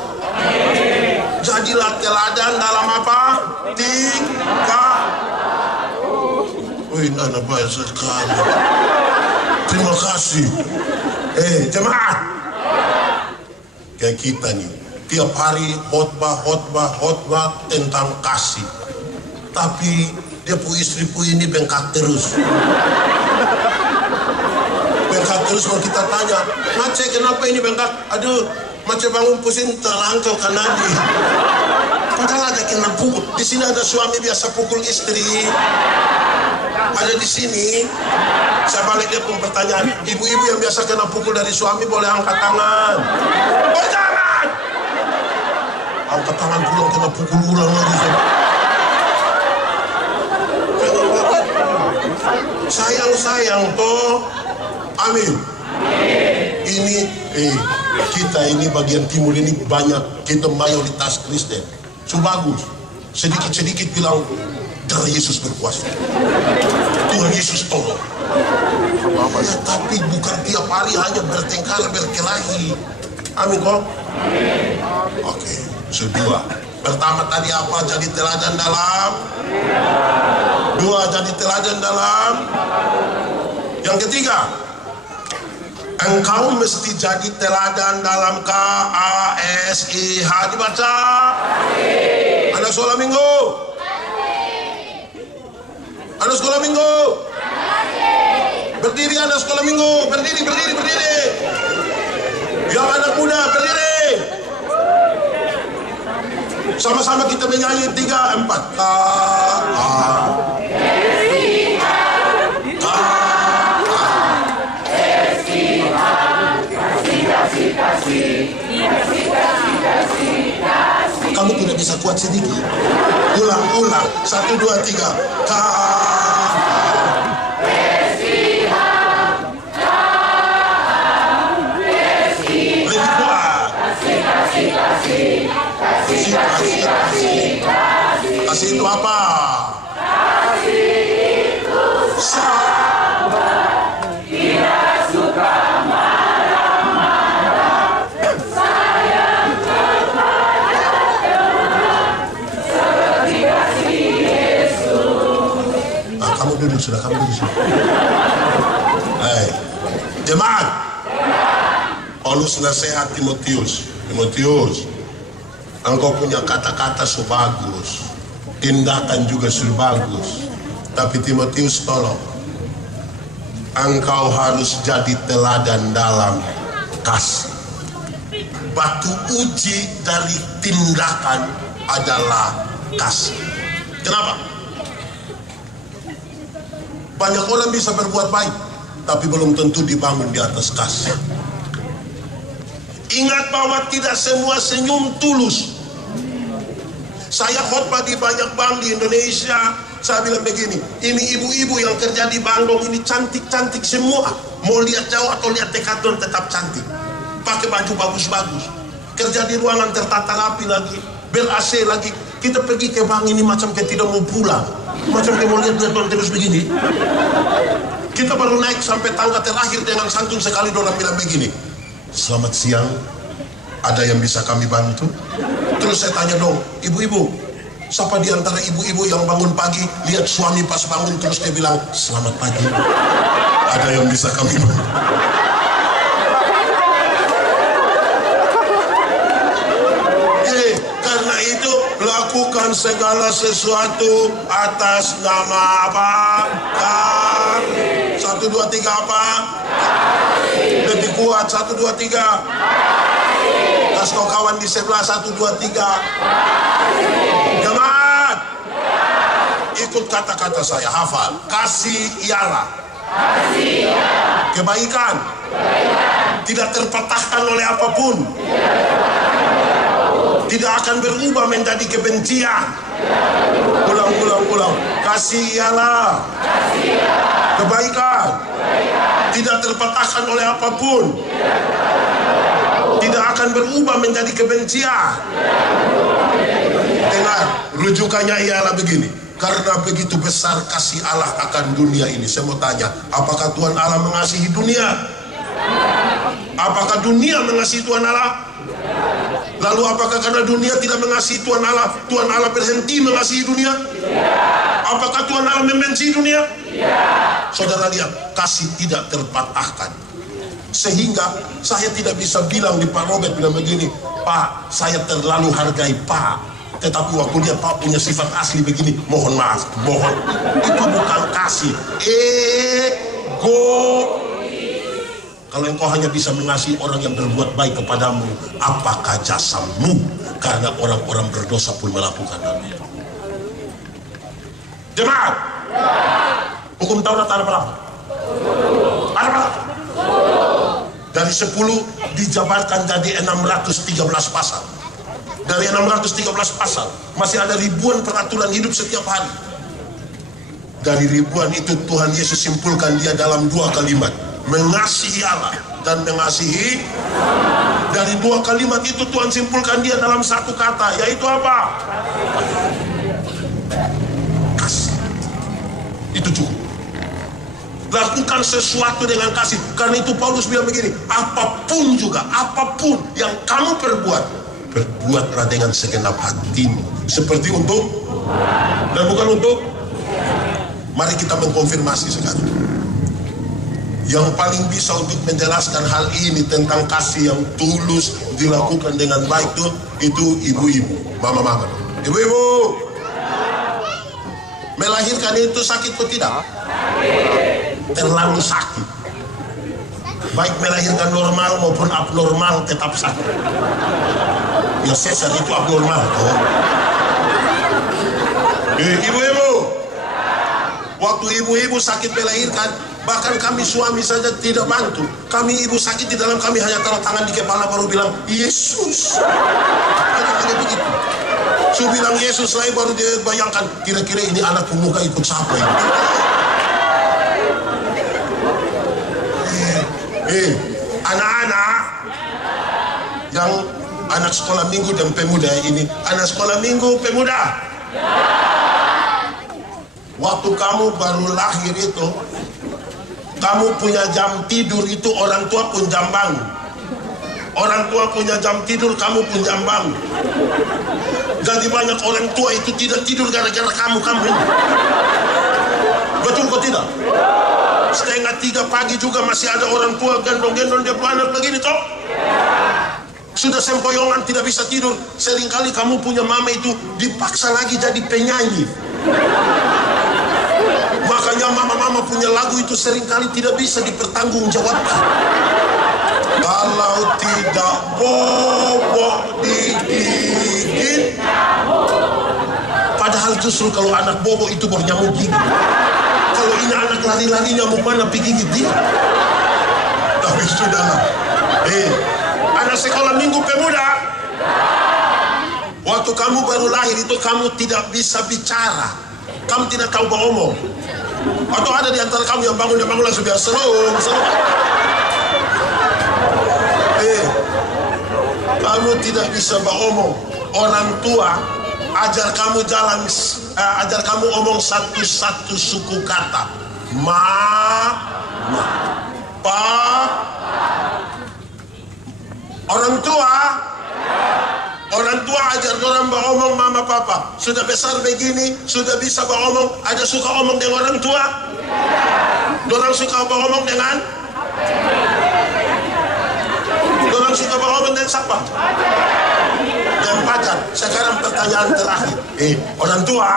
Jadilah teladan dalam apa? Tingkah. Wih, anak baik sekali. Terima kasih. Jemaat. Kayak kita nih, tiap hari khotbah tentang kasih. Tapi dia pu istriku ini bengkak terus. Bengkak terus kalau kita tanya, Mace kenapa ini bengkak? Aduh, Mace bangun pusing terangkau kanadi. Padahal ada kena pukul. Di sini ada suami biasa pukul istri. Ada di sini. Saya balik dia pun pertanyaan. Ibu-ibu yang biasa kena pukul dari suami boleh angkat tangan. Oh jangan! Angkat tangan pulang kena pukul ulang lagi. Sayang toh. Amin. Ini kita ini bagian timur ini banyak, kita mayoritas Kristen. So bagus. Sedikit-sedikit bilang darah Yesus berkuasa. Tuhan Yesus tolong. Ya, tapi bukan tiap hari hanya bertengkar, berkelahi. Amin kok? Oke, kedua. Pertama tadi apa? Jadi teladan dalam. Dua, jadi teladan dalam. Yang ketiga, engkau mesti jadi teladan dalam KASIH. Dibaca. Anak sekolah minggu. Anak sekolah minggu. Berdiri anak sekolah minggu. Berdiri. Yang anak muda berdiri. Sama-sama kita menyanyi 3, 4. Kamu tidak bisa kuat sedikit. Ulang. 1, 2, 3. Kasih itu apa? Kasih itu sabar, tidak suka marah-marah, sayang kepada teman seperti kasih Yesus. Kamu duduk sudah, kamu duduk sudah. Jemaat, Paulus nasihat Timotius, engkau punya kata-kata sebagus, tindakan juga sebagus, tapi Timotius tolong, engkau harus jadi teladan dalam kasih. Batu uji dari tindakan adalah kasih. Kenapa? Banyak orang bisa berbuat baik, tapi belum tentu dibangun di atas kasih. Ingat bahwa tidak semua senyum tulus. Saya khotbah di banyak bank di Indonesia. Saya bilang begini, ini ibu-ibu yang kerja di Bandung ini cantik-cantik semua. Mau lihat jauh atau lihat dekat pun tetap cantik. Pakai baju bagus-bagus. Kerja di ruangan tertata rapi lagi, ber-AC lagi. Kita pergi ke bank ini macam kita tidak mau pulang. Macam kita mau lihat terus begini. Kita baru naik sampai tangga terakhir dengan santun sekali orang bilang begini, selamat siang, ada yang bisa kami bantu? Terus saya tanya dong, ibu-ibu, siapa di antara ibu-ibu yang bangun pagi lihat suami pas bangun terus dia bilang selamat pagi, ada yang bisa kami bantu? Karena itu lakukan segala sesuatu atas nama apa? Kasih. 1, 2, 3 apa? Kasih. Lebih kuat. 1, 2, 3. Kasih kau kawan di sebelah. 1, 2, 3. Jemaat, ikut kata-kata saya, hafal. Kasih ialah kebaikan, tidak terpatahkan oleh apapun, tidak akan berubah menjadi kebencian. Ulang. Kasih ialah kebaikan, tidak terpatahkan oleh apapun, tidak akan berubah menjadi kebencian. Dengar, rujukannya ialah begini. Karena begitu besar kasih Allah akan dunia ini. Saya mau tanya, apakah Tuhan Allah mengasihi dunia? Apakah dunia mengasihi Tuhan Allah? Lalu apakah karena dunia tidak mengasihi Tuhan Allah berhenti mengasihi dunia? Apakah Tuhan Allah membenci dunia? Saudara lihat, kasih tidak terpatahkan. Sehingga saya tidak bisa bilang di Pak Robert bilang begini, Pak, saya terlalu hargai Pak. Tetapi waktu lihat Pak punya sifat asli begini, mohon maaf, mohon. Itu bukan kasih, ego. Kalau engkau hanya bisa mengasihi orang yang berbuat baik kepadamu, apakah jasamu? Karena orang-orang berdosa pun melakukan hal itu. Jemaat, hukum Taurat ada berapa? Ada berapa? Dari 10 dijabarkan jadi 613 pasal. Dari 613 pasal masih ada ribuan peraturan hidup setiap hari. Dari ribuan itu Tuhan Yesus simpulkan dia dalam 2 kalimat, mengasihi Allah dan mengasihi. Dari dua kalimat itu Tuhan simpulkan dia dalam satu kata, yaitu apa? Kasih. Itu cukup. Lakukan sesuatu dengan kasih. Karena itu Paulus bilang begini, apapun yang kamu perbuatlah dengan segenap hatimu, seperti untuk dan bukan untuk. Mari kita mengkonfirmasi sekarang. Yang paling bisa untuk menjelaskan hal ini tentang kasih yang tulus dilakukan dengan baik itu ibu-ibu, mama-mama. Ibu-ibu, melahirkan itu sakit atau tidak? Terlalu sakit. Baik melahirkan normal maupun abnormal tetap sakit. Ya sesar itu abnormal. Ibu-ibu, waktu ibu-ibu sakit melahirkan, bahkan kami suami saja tidak bantu. Kami ibu sakit di dalam, kami hanya taruh tangan di kepala baru bilang Yesus. Hanya begitu. Saya bilang Yesus lagi baru dia bayangkan, kira-kira ini anak pemuka ikut siapa ya? Anak-anak yang anak sekolah minggu dan pemuda ini, anak sekolah minggu pemuda. Waktu kamu baru lahir itu, kamu punya jam tidur itu orang tua pun jam bangun. Orang tua punya jam tidur, kamu pun jam bangun. Jadi banyak orang tua itu tidak tidur gara-gara kamu. Betul kok tidak? 2:30 pagi juga masih ada orang tua gendong-gendong dia punya anak begini toh. Sudah sempoyongan tidak bisa tidur. Seringkali kamu punya mama itu dipaksa lagi jadi penyanyi. Makanya mama-mama punya lagu itu seringkali tidak bisa dipertanggungjawabkan. Kalau tidak bobo digigit. Padahal justru kalau anak bobo itu baru nyamuk gigit. Kalau ini anak lari-lari nyamuk mana pergi gigit dia. Tapi sudahlah. Anak sekolah minggu pemuda. Waktu kamu baru lahir itu kamu tidak bisa bicara. Kamu tidak tahu ngomong. Atau ada di antara kamu yang bangun langsung biasa serung. Kamu tidak bisa ngomong. Orang tua ajar kamu ajar kamu omong satu-satu suku kata. Pa. Orang tua ajar orang ngomong mama papa. Sudah besar begini, sudah bisa ngomong, ada suka ngomong dengan orang tua? Orang suka ngomong dengan? Orang suka ngomong dengan siapa? Dengan pacar. Sekarang pertanyaan terakhir. Orang tua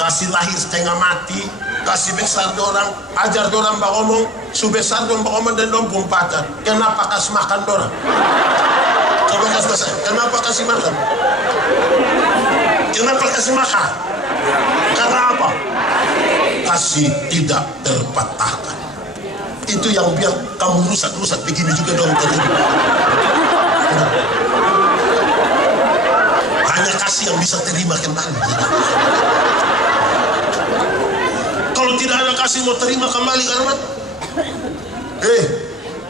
kasih lahir setengah mati, kasih besar dorang, ajar dorang ngomong, subesar dorang ngomong dan dorang pun pacar. Kenapa kasih makan dorang? Coba kasih saya, kenapa kasih makan? Kenapa kasih makan? Karena apa? Kasih tidak terpatahkan. Itu yang biar kamu rusak-rusak begini juga dong terjadi. Hanya kasih yang bisa terima kembali. Kalau tidak ada kasih mau terima kembali karena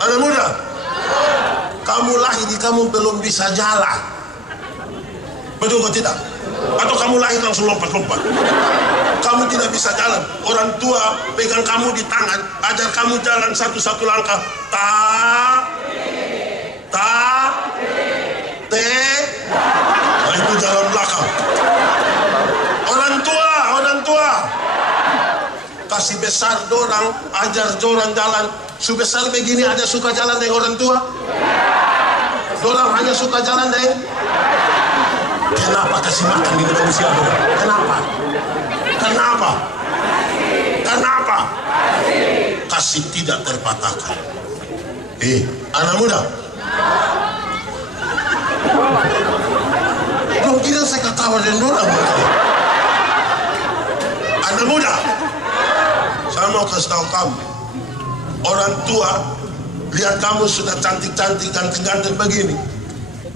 anak muda, kamu lahir kamu belum bisa jalan. Betul atau tidak? Atau kamu lahir langsung lompat-lompat? Kamu tidak bisa jalan. Orang tua pegang kamu di tangan, ajar kamu jalan satu-satu langkah. Nah, itu jalan belakang. Orang tua kasih besar dorang, ajar dorang jalan. Sebesar begini ada suka jalan dengan orang tua? Dorang hanya suka jalan dengan? Kenapa kasih makan di manusia dorang? Kenapa? Kasih tidak terpatahkan. Anak muda, belum tidak saya ketawa dengan dorang. Anak muda, saya mau kasih tahu kamu, orang tua lihat kamu sudah cantik-cantik, ganteng-ganteng begini.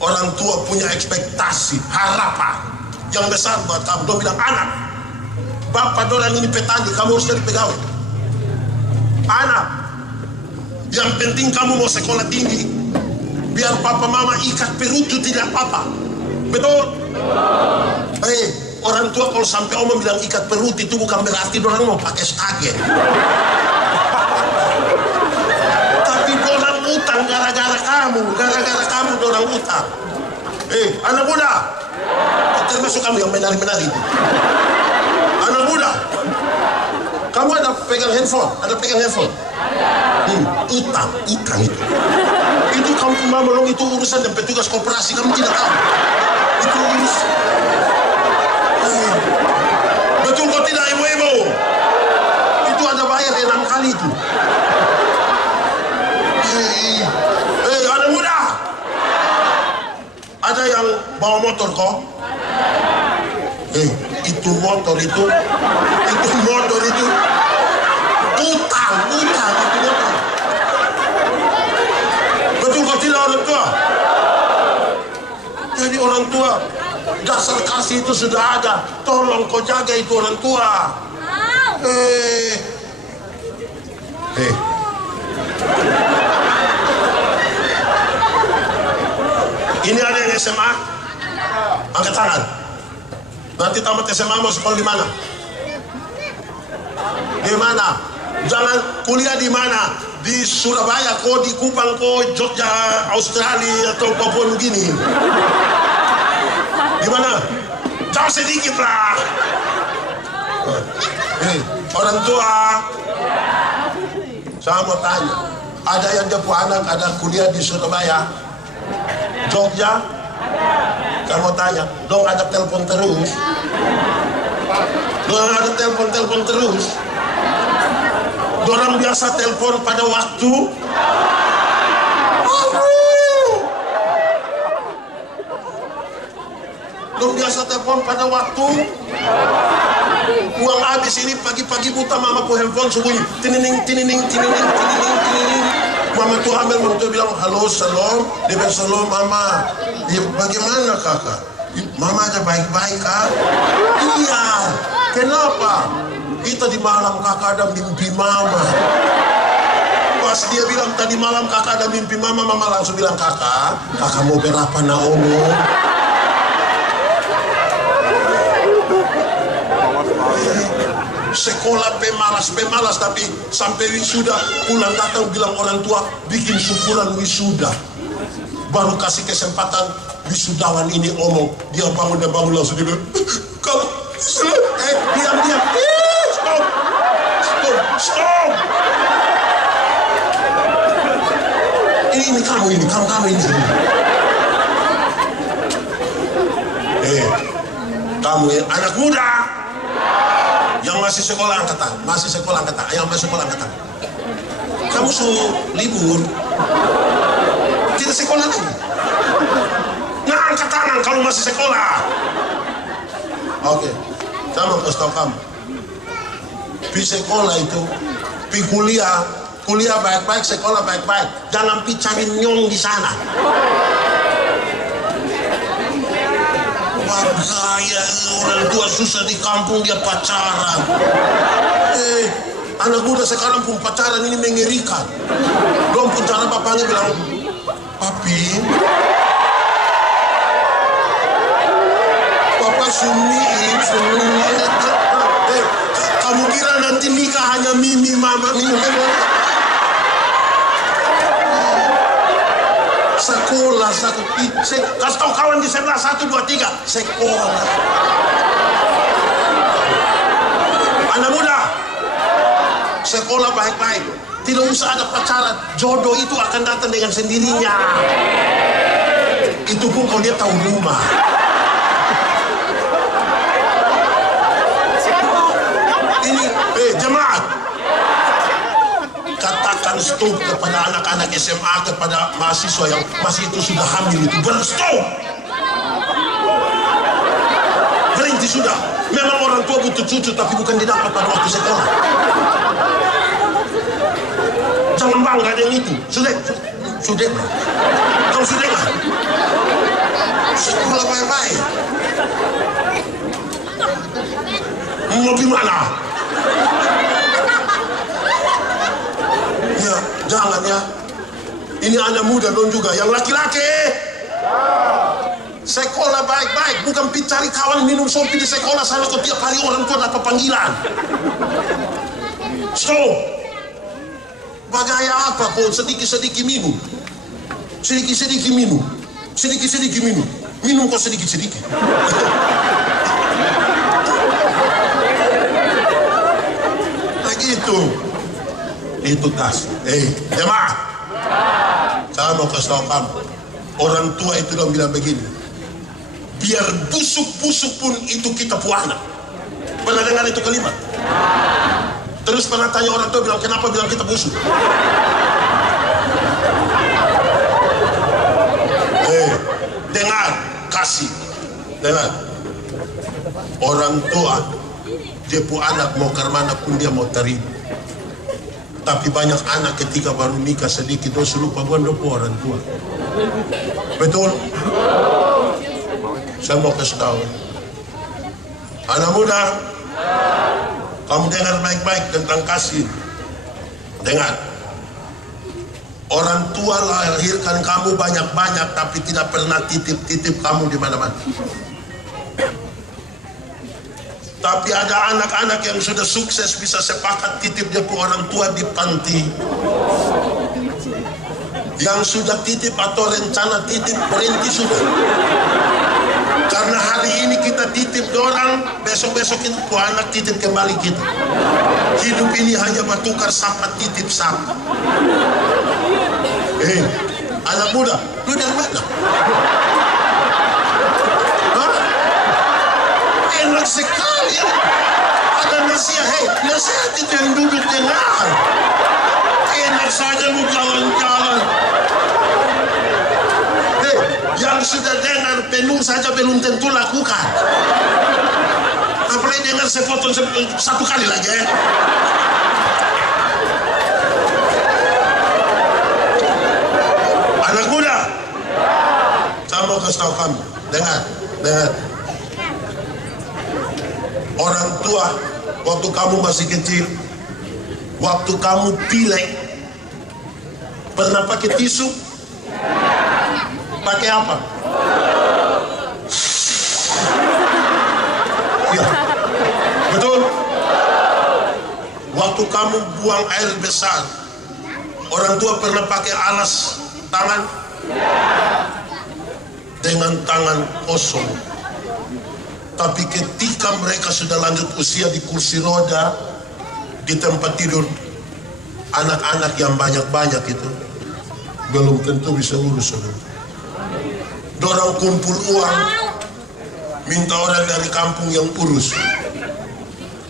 Orang tua punya ekspektasi, harapan yang besar buat kamu. Dia bilang, anak, bapak dorang ini petani, kamu harus jadi pegawai. Anak, Yang penting kamu mau sekolah tinggi. Biar papa mama ikat perut itu tidak apa-apa. Betul? Orang tua kalau sampai oma bilang ikat perut itu bukan berarti orang mau pakai sage. Tapi orang utang gara-gara kamu orang utang. Anak muda, termasuk kamu yang menari-menari itu. Anak muda, kamu ada pegang handphone? Utang itu. Itu kamu menolong itu urusan dan petugas koperasi, kamu tidak tahu. Itu urusan. Betul kok tidak ibu-ibu? Itu ada bayar 6 kali itu. Anak muda, ada yang bawa motor kok? Itu motor itu utang itu motor. Betul kok tidak orang tua? Jadi orang tua dasar kasih itu sudah ada, tolong kau jaga itu orang tua. Ini ada yang SMA, angkat tangan. Nanti tamat SMA mau sekolah di mana? Di mana? Jangan kuliah di mana? Di Surabaya, kok di Kupang, kok Jogja, Australia atau Papua Nugini. Di mana? Jauh sedikit lah. Orang tua, saya mau tanya, ada yang dia anak ada kuliah di Surabaya, Jogja? Saya mau tanya, dong ada telepon terus? Dorang biasa telepon pada waktu. Dorang biasa telepon pada waktu. Uang habis ini pagi-pagi buta mama ku handphone subuh tinining. Mama tuh ambil, mama tuh bilang halo salam, dia bilang salam mama. Bagaimana kakak? Mama aja baik-baik kak. Iya. Kenapa? Kita di malam kakak ada mimpi mama. Pas dia bilang tadi malam kakak ada mimpi mama, mama langsung bilang kakak mau berapa na omo? Sekolah pemalas tapi sampai wisuda pulang datang bilang orang tua bikin syukuran wisuda. Baru kasih kesempatan wisudawan ini omong, dia bangun langsung dia bilang, kamu diam. Stop. Ini kamu ini. Kamu anak muda yang masih sekolah angkatan, kamu suruh libur, tidak sekolah lagi. Nah, angkat tangan kalau masih sekolah. Oke, saya mau kasih tahu kamu. Pi sekolah itu, pi kuliah baik-baik, sekolah baik-baik. Jangan pi cari nyong di sana. Gaya orang tua susah di kampung dia pacaran. Anak muda sekarang pun pacaran ini mengerikan. Belum pun cara bapaknya bilang, papi, papa sumiin. Kamu kira nanti nikah hanya mimi mama. Sekolah, kasih tau kawan di sebelah 1, 2, 3 sekolah. Anak muda, sekolah baik-baik, tidak usah ada pacaran, jodoh itu akan datang dengan sendirinya. Itu pun kalau dia tahu rumah. Ini jemaat, katakan stop kepada anak-anak SMA, kepada mahasiswa yang masih itu sudah hamil itu, stop, berhenti sudah. Memang orang tua butuh cucu tapi bukan didapat pada waktu sekolah. Jangan bangga dengan itu. Sudah kamu sudah lah, sekolah baik-baik. Mau gimana? Ya, jangan ya. Ini anak muda don juga, yang laki-laki sekolah baik-baik, bukan cari kawan minum sopi di sekolah sana kok tiap hari orang tua dapat panggilan. So, bagaya apa kok sedikit-sedikit minum? Sedikit-sedikit minum. Sedikit-sedikit minum. Minum kok sedikit-sedikit. Nah gitu. Itu tas. Jemaah. Saya mau kasih tahu kamu. Orang tua itu dong bilang begini. Biar busuk-busuk pun itu kita puana. Pernah dengar itu kalimat? Terus pernah tanya orang tua bilang kenapa bilang kita busuk? Dengar, kasih. Dengar. Orang tua dia pu anak mau ke mana pun dia mau terima. Tapi banyak anak ketika baru nikah sedikit terus lupa gondopo orang tua. Betul? Saya mau kasih tahu. Anak muda, kamu dengar baik-baik tentang kasih. Dengar. Orang tua lahirkan kamu banyak-banyak tapi tidak pernah titip-titip kamu di mana-mana. Tapi ada anak-anak yang sudah sukses bisa sepakat titip dia ke orang tua di panti. Yang sudah titip atau rencana titip berhenti sudah. Karena hari ini kita titip orang, besok-besok itu ke anak titip kembali kita. Hidup ini hanya bertukar sapa titip sapa. Anak muda, lu dari mana? Enak sekali. Ada nasihat, nasihat itu yang duduk dengar. Enak saja lu jalan-jalan. Yang sudah dengar penuh saja belum tentu lakukan. Apalagi dengar sepotong satu kali lagi. Anak muda, saya mau kasih tahu kamu. Dengar. Orang tua waktu kamu masih kecil, waktu kamu pilek, pernah pakai tisu? Pakai apa? Ya, betul. Waktu kamu buang air besar, orang tua pernah pakai alas tangan? Dengan tangan kosong. Tapi ketika mereka sudah lanjut usia di kursi roda, di tempat tidur anak-anak yang banyak-banyak itu, belum tentu bisa urus. Dorang kumpul uang, minta orang dari kampung yang urus.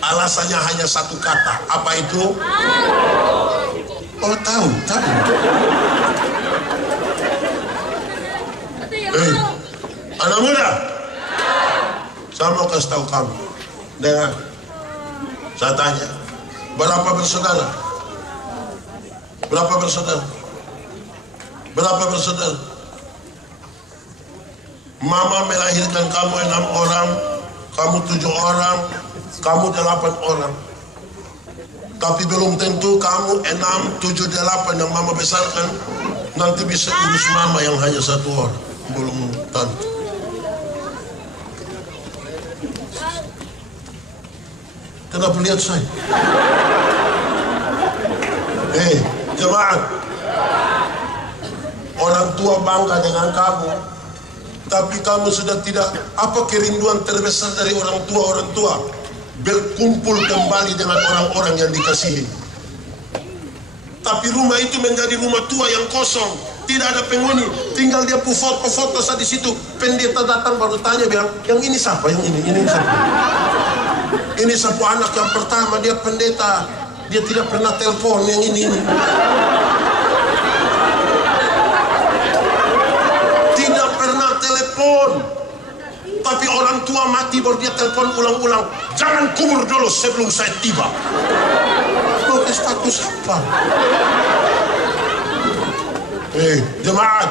Alasannya hanya satu kata, apa itu? Oh tahu. Anak muda, saya mau kasih tahu kamu. Dengar, saya tanya, berapa bersaudara? Berapa bersaudara? Mama melahirkan kamu 6 orang, kamu 7 orang, kamu 8 orang. Tapi belum tentu kamu 6, 7, 8 yang mama besarkan nanti bisa urus mama yang hanya 1 orang. Belum tentu. Kenapa lihat saya? Jemaat, orang tua bangga dengan kamu, tapi kamu sudah tidak. Apa kerinduan terbesar dari orang tua? Berkumpul kembali dengan orang-orang yang dikasihi. Tapi rumah itu menjadi rumah tua yang kosong, tidak ada penghuni, tinggal dia foto-foto saat di situ. Pendeta datang baru tanya bilang, yang ini siapa? Yang ini siapa? Ini satu anak yang pertama, dia pendeta, dia tidak pernah telepon. Yang ini tidak pernah telepon. Tapi orang tua mati baru dia telepon ulang-ulang, jangan kubur dulu sebelum saya tiba. Oke, status apa? Jemaat,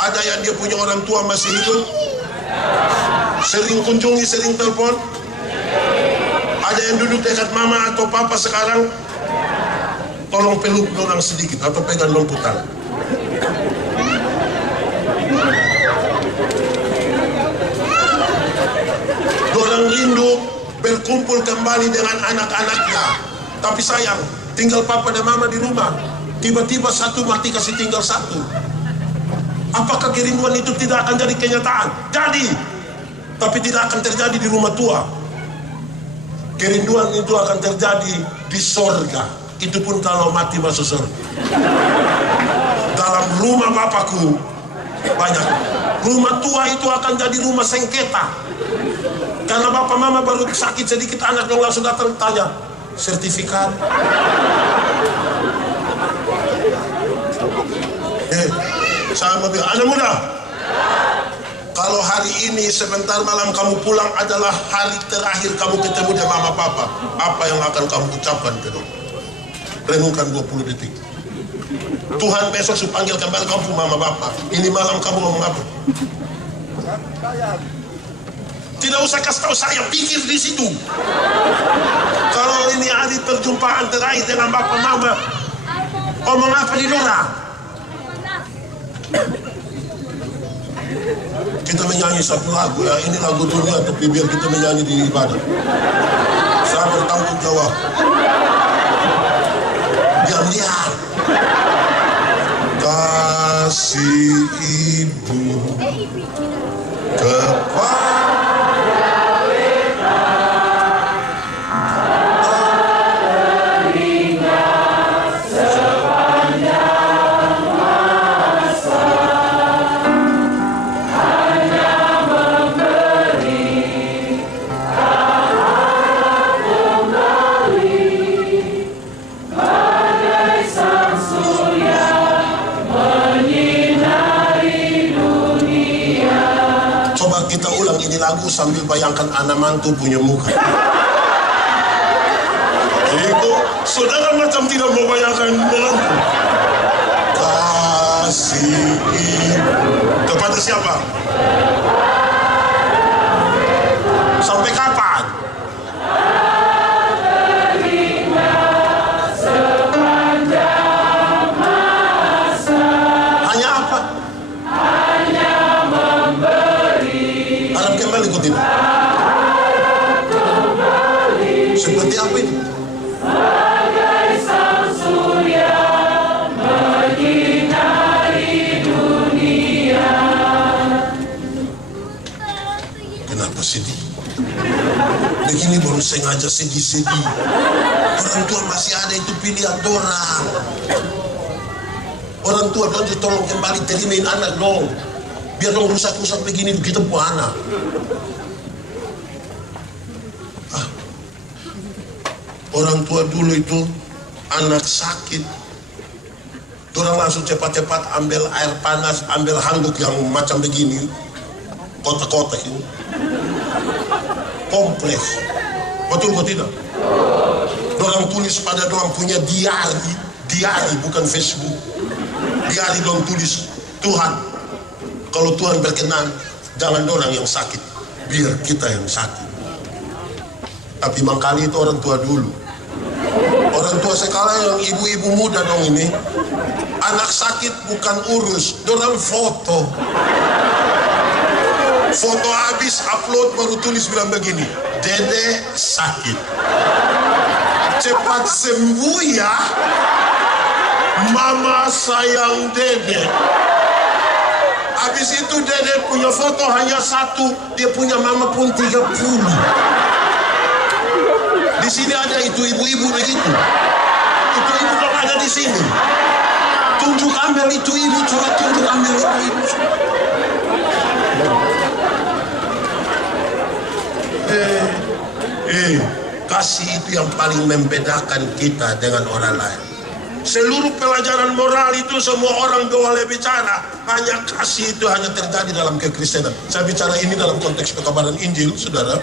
ada yang dia punya orang tua masih hidup, sering kunjungi, sering telepon. Ada yang duduk dekat mama atau papa sekarang, tolong peluk orang sedikit atau pegang lomputan. rindu berkumpul kembali dengan anak-anaknya. Tapi sayang, tinggal papa dan mama di rumah. Tiba-tiba satu mati kasih tinggal satu. Apakah kerinduan itu tidak akan jadi kenyataan? Jadi, tapi tidak akan terjadi di rumah tua. Kerinduan itu akan terjadi di sorga. Itu pun kalau mati masuk surga. Dalam rumah Bapakku banyak. Rumah tua itu akan jadi rumah sengketa. Karena bapak mama baru sakit sedikit, anak yang langsung datang tanya, sertifikat. Saya mau bilang, anak muda, kalau hari ini sebentar malam kamu pulang adalah hari terakhir kamu ketemu dengan mama papa, apa yang akan kamu ucapkan ke dong? Renungkan 20 detik. Tuhan besok suruh panggil kembali kamu mama papa. Ini malam kamu ngomong apa? Tidak usah kasih tahu saya, pikir di situ. Kalau ini hari perjumpaan terakhir dengan bapak mama, ngomong apa di luar? Kita menyanyi satu lagu ya, ini lagu dunia tapi biar kita menyanyi di ibadah. Saya bertanggung jawab. Diam-diam. Kasih ibu kepada lagu sambil bayangkan anak mantu punya muka. Itu saudara macam tidak mau bayangkan menantu. Kasih kepada siapa? Sampai kapan? Hanya apa? Kembali ikutin. Seperti apa itu? Bagai sang surya menyinari dunia. Kenapa sedih? Begini baru sengaja sedih-sedih. Orang tua masih ada, itu pilihan orang. Orang tua dong tolong kembali terimain anak dong. Biar dong rusak-rusak begini kita buat anak. Orang tua dulu itu anak sakit, orang langsung cepat-cepat ambil air panas, ambil handuk yang macam begini, kotak-kotak ini, kompleks. Betul kok tidak? Orang tulis pada orang punya diari bukan Facebook. Diari dong tulis, Tuhan, kalau Tuhan berkenan, jangan orang yang sakit, biar kita yang sakit. Tapi mangkali itu orang tua dulu. Orang tua sekarang yang ibu-ibu muda dong ini, anak sakit bukan urus, dorang foto. Foto habis upload baru tulis bilang begini, Dede sakit, cepat sembuh ya, Mama sayang Dede. Habis itu Dede punya foto hanya satu, dia punya mama pun 30. Di sini ada itu ibu-ibu begitu. Itu ibu dong ada di sini. Tunjuk ambil itu ibu, coba tunjuk ambil itu ibu. Kasih itu yang paling membedakan kita dengan orang lain. Seluruh pelajaran moral itu semua orang boleh bicara, hanya kasih itu hanya terjadi dalam kekristenan. Saya bicara ini dalam konteks pekabaran Injil, saudara.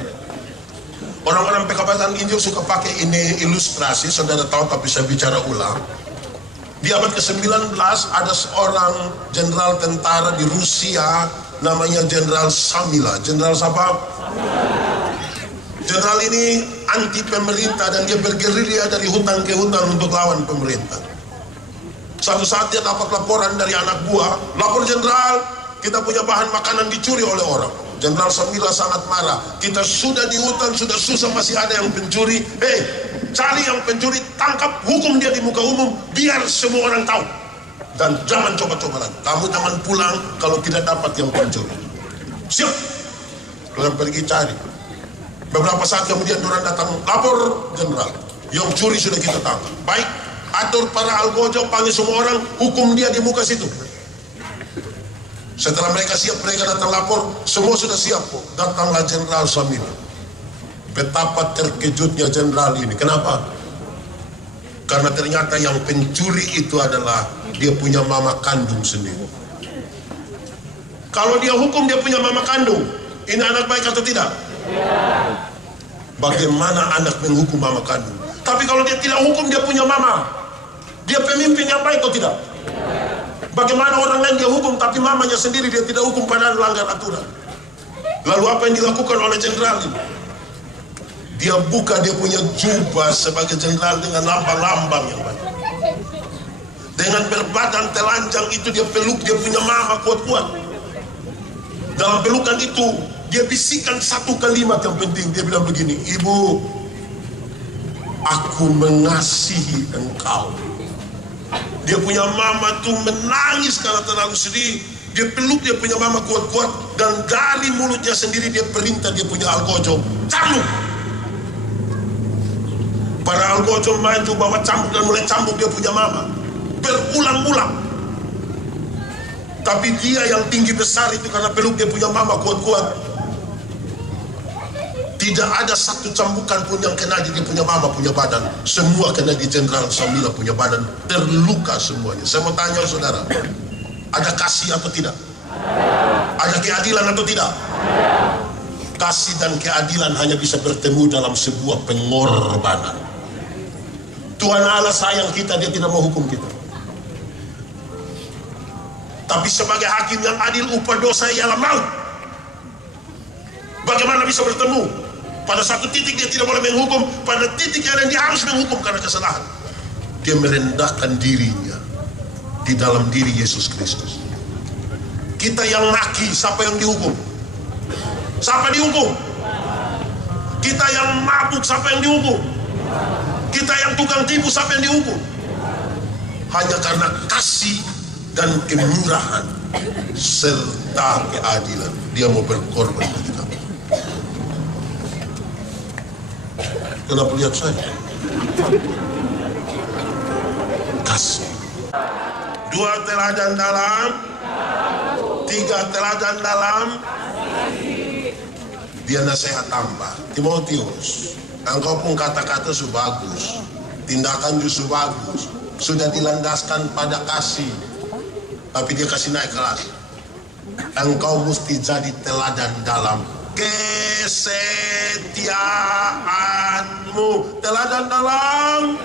Orang-orang pekabaran Injil suka pakai ini ilustrasi, saudara tahu, tapi saya bicara ulang. Di abad ke-19 ada seorang jenderal tentara di Rusia, namanya Jenderal Samila. Jenderal siapa? Jenderal ini anti pemerintah dan dia bergerilya dari hutan ke hutan untuk lawan pemerintah. Satu saat dia dapat laporan dari anak buah, lapor jenderal, kita punya bahan makanan dicuri oleh orang. Jenderal Samila sangat marah. Kita sudah di hutan, sudah susah, masih ada yang pencuri. Cari yang pencuri, tangkap, hukum dia di muka umum, biar semua orang tahu. Dan jangan coba-coba lagi. Kamu jangan pulang kalau tidak dapat yang pencuri. Siap. Orang pergi cari. Beberapa saat kemudian orang datang lapor, Jenderal, yang curi sudah kita tangkap. Baik, atur para algojo, panggil semua orang, hukum dia di muka situ. Setelah mereka siap, mereka datang lapor, semua sudah siap. Datanglah Jenderal Samila. Betapa terkejutnya Jenderal ini. Kenapa? Karena ternyata yang pencuri itu adalah dia punya mama kandung sendiri. Kalau dia hukum dia punya mama kandung, ini anak baik atau tidak? Bagaimana anak menghukum mama kandung? Tapi kalau dia tidak hukum dia punya mama, dia pemimpin yang baik atau tidak? Bagaimana orang lain dia hukum tapi mamanya sendiri dia tidak hukum padahal melanggar aturan? Lalu apa yang dilakukan oleh jenderal ini? Dia buka dia punya jubah sebagai jenderal dengan lambang-lambang yang banyak. Dengan berbadan telanjang itu dia peluk dia punya mama kuat-kuat. Dalam pelukan itu dia bisikan satu kalimat yang penting. Dia bilang begini, "Ibu, aku mengasihi engkau." Dia punya mama tuh menangis karena terlalu sedih. Dia peluk dia punya mama kuat-kuat, dan dari mulutnya sendiri dia perintah dia punya algojo, "Cambuk!" Para algojo maju bawa cambuk dan mulai cambuk dia punya mama berulang-ulang. Tapi dia yang tinggi besar itu karena peluk dia punya mama kuat-kuat, tidak ada satu cambukan pun yang kena di dia punya mama punya badan. Semua kena di Jenderal Samila punya badan, terluka semuanya. Saya mau tanya saudara, ada kasih atau tidak? Ada keadilan atau tidak? Kasih dan keadilan hanya bisa bertemu dalam sebuah pengorbanan. Tuhan Allah sayang kita, dia tidak mau hukum kita. Tapi sebagai hakim yang adil, upah dosa ialah maut. Bagaimana bisa bertemu? Pada satu titik dia tidak boleh menghukum, pada titik yang dia harus menghukum karena kesalahan. Dia merendahkan dirinya di dalam diri Yesus Kristus. Kita yang maki, siapa yang dihukum? Siapa dihukum? Kita yang mabuk, siapa yang dihukum? Kita yang tukang tipu, siapa yang dihukum? Hanya karena kasih dan kemurahan serta keadilan, dia mau berkorban bagi kami. Kenapa lihat saya? Kasih. 2 teladan dalam, 3 teladan dalam, dia nasihat tambah. Timotius, engkau pun kata-kata su bagus, tindakan justru bagus, sudah dilandaskan pada kasih, tapi dia kasih naik kelas. Engkau mesti jadi teladan dalam kesetiaanmu. Teladan dalam,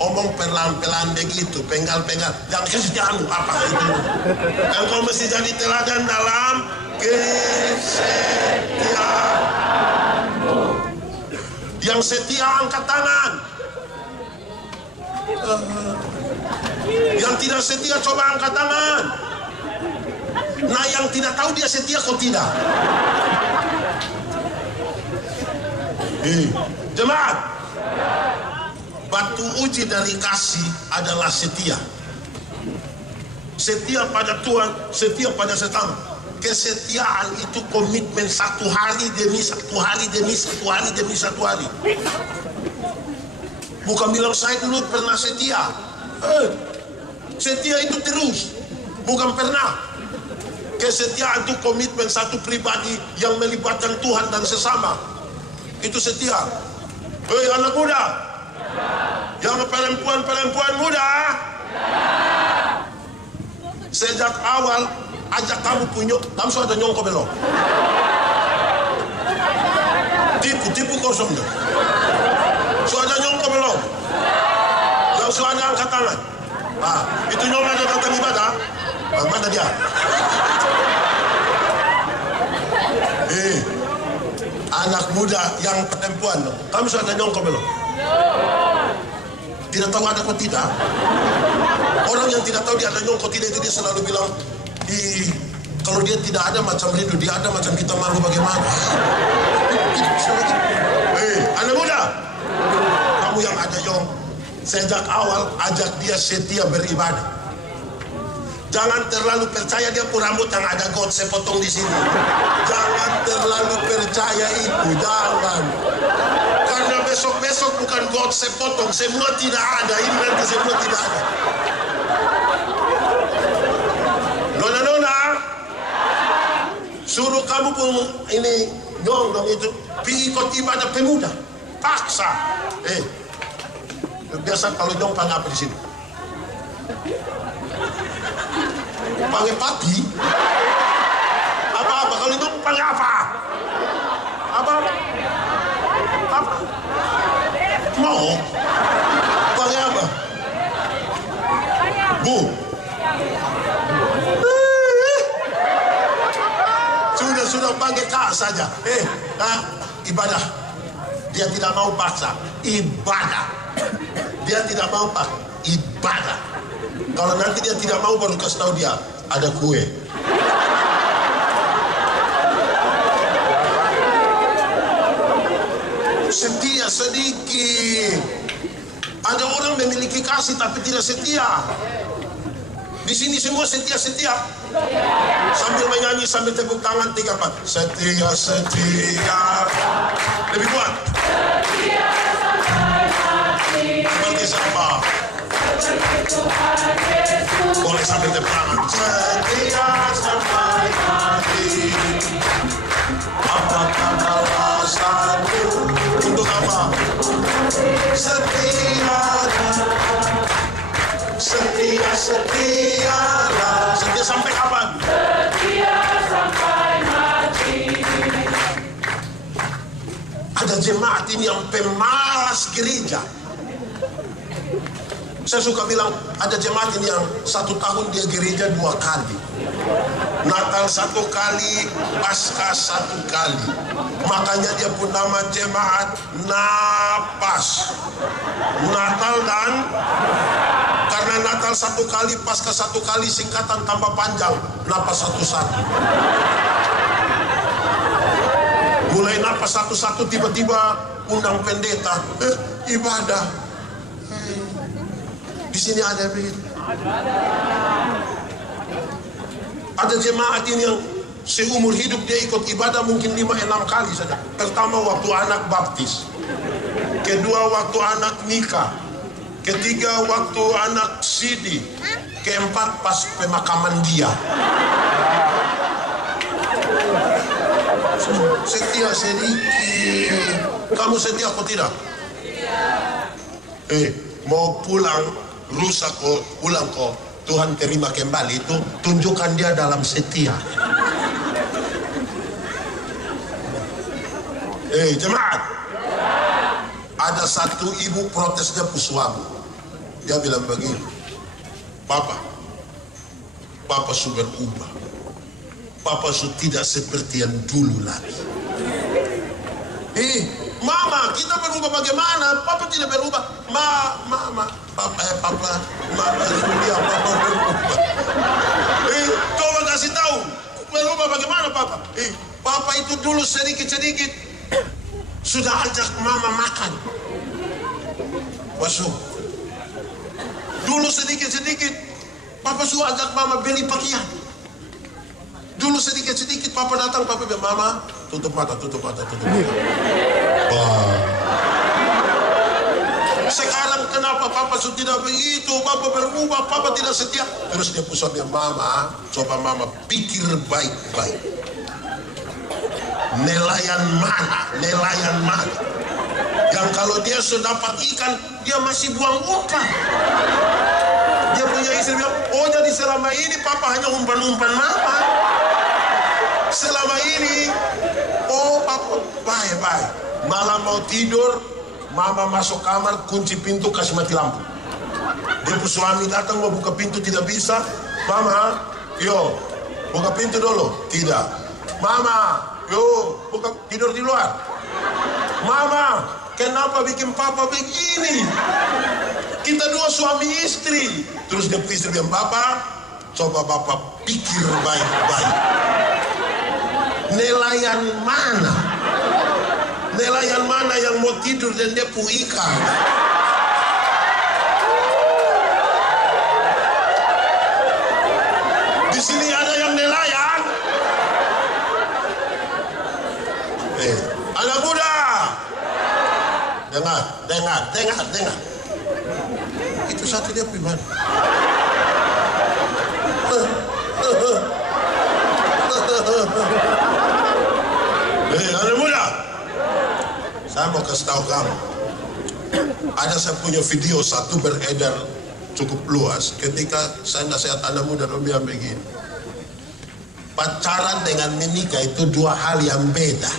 omong pelan-pelan begitu, penggal-penggal, jangan kesetiaanmu apa itu. Engkau mesti jadi teladan dalam kesetiaanmu. Yang setia angkat tangan. Yang tidak setia coba angkat tangan. Nah, yang tidak tahu dia setia kok tidak? Jemaat, batu uji dari kasih adalah setia. Setia pada Tuhan, setia pada sesama. Kesetiaan itu komitmen satu hari demi satu hari demi satu hari demi satu hari. Bukan bilang saya dulu pernah setia. Setia itu terus, bukan pernah. Kesetiaan itu komitmen satu pribadi yang melibatkan Tuhan dan sesama. Itu setia. Hei anak muda, yang perempuan-perempuan muda, sejak awal ajak kamu punya, kamu sudah nyongko belum? Tipu kosong deh. Sudah nyongko belum? Yang sudah angkat tangan. Nah, itu nyongko ada datang ibadah. Mana dia? Anak muda yang perempuan, kamu sudah nyongko belum? Tidak tahu ada atau tidak? Orang yang tidak tahu dia ada nyongko tidak itu dia selalu bilang, Kalau dia tidak ada macam Ridho, dia ada macam kita malu bagaimana? Anak muda, kamu yang ada Yong, sejak awal ajak dia setia beribadah. Jangan terlalu percaya dia pun rambut yang ada got saya potong di sini. Jangan terlalu percaya itu, jangan. Karena besok-besok bukan got saya potong, semua tidak ada. Ini nanti semua tidak ada. Nona-nona, suruh kamu pun ini dong itu pergi ikut ibadah pemuda, paksa. Biasa kalau dong panggil apa di sini? Panggil pati? Apa-apa kalau dong panggil apa? Apa? Mau? Panggil apa? Bu? Sudah panggil kak saja. Ibadah. Dia tidak mau paksa. Ibadah. Dia tidak mau paksa. Ibadah. Kalau nanti dia tidak mau baru kasih tahu dia ada kue. Setia sedikit. Ada orang memiliki kasih tapi tidak setia. Di sini semua setia-setia. Sambil menyanyi, sambil tepuk tangan 3-4. Setia. Lebih kuat. Setia sampai mati. Seperti siapa? Boleh sambil tepuk tangan. Setia sampai mati. Apakah alasanmu? Untuk apa? Setia. Setia-setialah. Setia sampai kapan? Setia sampai mati. Ada jemaat ini yang pemalas gereja. Saya suka bilang, ada jemaat ini yang 1 tahun dia gereja 2 kali. Natal 1 kali, Paskah 1 kali. Makanya dia pun nama jemaat Napas. Natal dan karena Natal 1 kali, Paskah 1 kali, singkatan tambah panjang, Napas 1-1. Mulai Napas 1-1 tiba-tiba undang pendeta, ibadah. Di sini ada begitu. Ada jemaat ini yang seumur hidup dia ikut ibadah mungkin 5-6 kali saja. Pertama waktu anak baptis, kedua waktu anak nikah, ketiga waktu anak sidi, keempat pas pemakaman dia. Setia sedikit. Kamu setia atau tidak? Mau pulang rusak kok, pulang kok, Tuhan terima kembali, itu tunjukkan dia dalam setia. Jemaat, ada satu ibu protes dia suami. Dia bilang begini, Papa sudah berubah. Papa sudah tidak seperti yang dulu lagi. Mama, kita berubah bagaimana? Papa tidak berubah. Mama Julia, Papa berubah. Coba kasih tahu, berubah bagaimana Papa? Papa itu dulu sedikit-sedikit sudah ajak Mama makan. Masuk. Dulu sedikit-sedikit Papa sudah ajak Mama beli pakaian. Dulu sedikit-sedikit Papa datang, Papa bilang, Mama, tutup mata. Sekarang kenapa Papa sudah tidak begitu? Papa berubah, Papa tidak setia. Terus dia pusat dia, Mama, coba Mama pikir baik-baik. Nelayan mana? Yang kalau dia sudah dapat ikan, dia masih buang umpan. Dia punya istri bilang, oh jadi selama ini Papa hanya umpan-umpan Mama. Selama ini, oh Papa, baik. Malam mau tidur, Mama masuk kamar, kunci pintu, kasih mati lampu. Dia pun suami datang mau buka pintu, tidak bisa. Mama, yo, buka pintu dulu. Tidak. Mama, yo, buka, tidur di luar. Mama, kenapa bikin Papa begini? Kita dua suami istri. Terus dia istri bilang, Papa, Coba Bapak pikir baik-baik. Nelayan mana? Nelayan mana yang mau tidur dan dia pu ikan? Di sini ada yang nelayan. Anak muda, dengar. Itu satu dia pribadi. Anak muda, saya mau kasih tahu kamu. Ada saya punya video satu beredar cukup luas ketika saya nasihat anak muda dan bilang begini. Pacaran dengan menikah itu dua hal yang beda.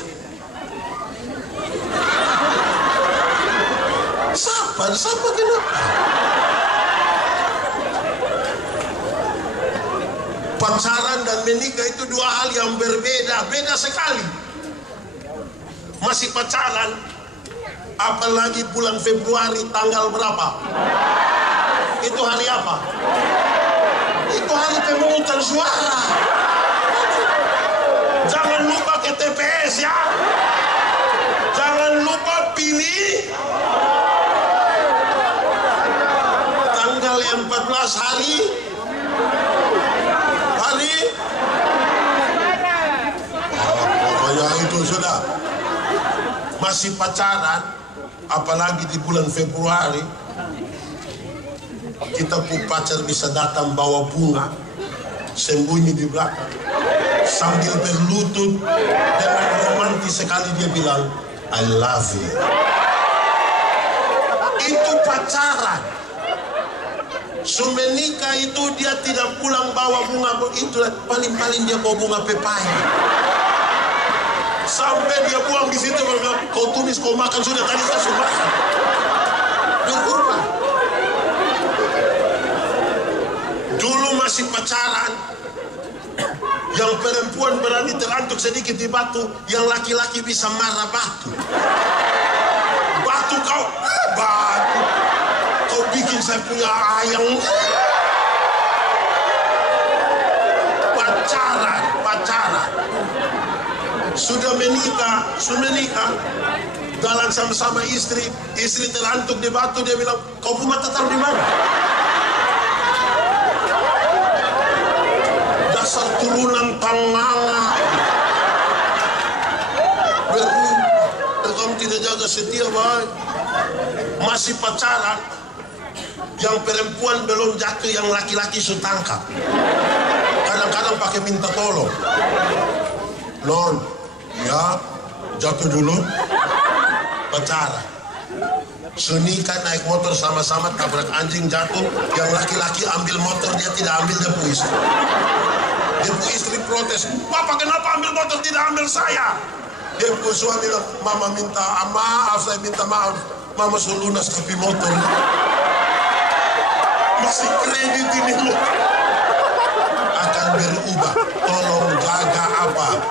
Siapa kenapa? Pacaran dan menikah itu dua hal yang berbeda, beda sekali. Masih pacaran, apalagi bulan Februari tanggal berapa? Itu hari apa? Itu hari pemungutan suara. Jangan lupa ke TPS ya. Jangan lupa pilih. Tanggal 14 hari. Pokoknya itu sudah. Masih pacaran, apalagi di bulan Februari. Kita pun pacar bisa datang bawa bunga, sembunyi di belakang, sambil berlutut dengan romantis sekali dia bilang, I love you. Itu pacaran. Menikah itu dia tidak pulang bawa bunga, itu paling-paling dia bawa bunga pepaya. Sampai dia buang di situ, kau tumis, kau makan sudah tadi saya sudah makan. Berubah. Dulu masih pacaran, yang perempuan berani terantuk sedikit di batu, yang laki-laki bisa marah batu. Batu kau, batu. Kau bikin saya punya ayang. Pacaran. Sudah menikah, jalan sama-sama istri terantuk di batu, dia bilang, kau rumah tetap di mana? Dasar turunan tanganga. Kamu tidak jaga setia baik. Masih pacaran, yang perempuan belum jatuh, yang laki-laki sudah tangkap. Kadang-kadang pakai minta tolong. Non, ya jatuh dulu. Pacaran. Sunika naik motor sama-sama, tabrak anjing, jatuh. Yang laki-laki ambil motor, dia tidak ambil, dia pu istri. Dia pu istri protes, Papa kenapa ambil motor, tidak ambil saya? Dia pu suami bilang, Mama minta maaf, saya minta maaf. Mama suruh lunas tapi motor. Masih kredit ini loh. Akan berubah. Tolong jaga apa?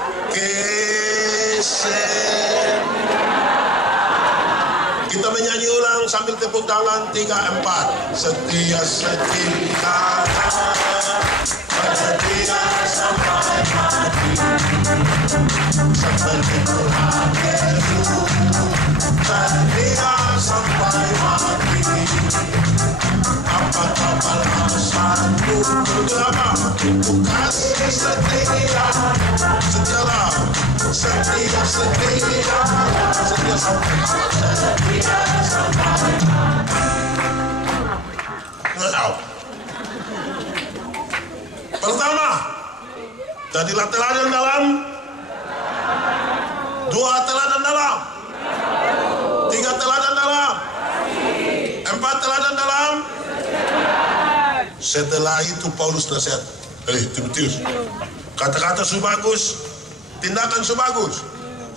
Kita menyanyi ulang sambil tepuk tangan 3, 4. Setia sampai mati. Seperti Tuhan Yesus. Setia sampai mati. Apa kapal satu berapa? Kasih setia. Setia sampai pertama, jadilah teladan dalam. 2, teladan dalam. 3, teladan dalam. 4, teladan dalam. Setelah itu Paulus nasihat, Timotius, kata-kata su bagus, tindakan su bagus,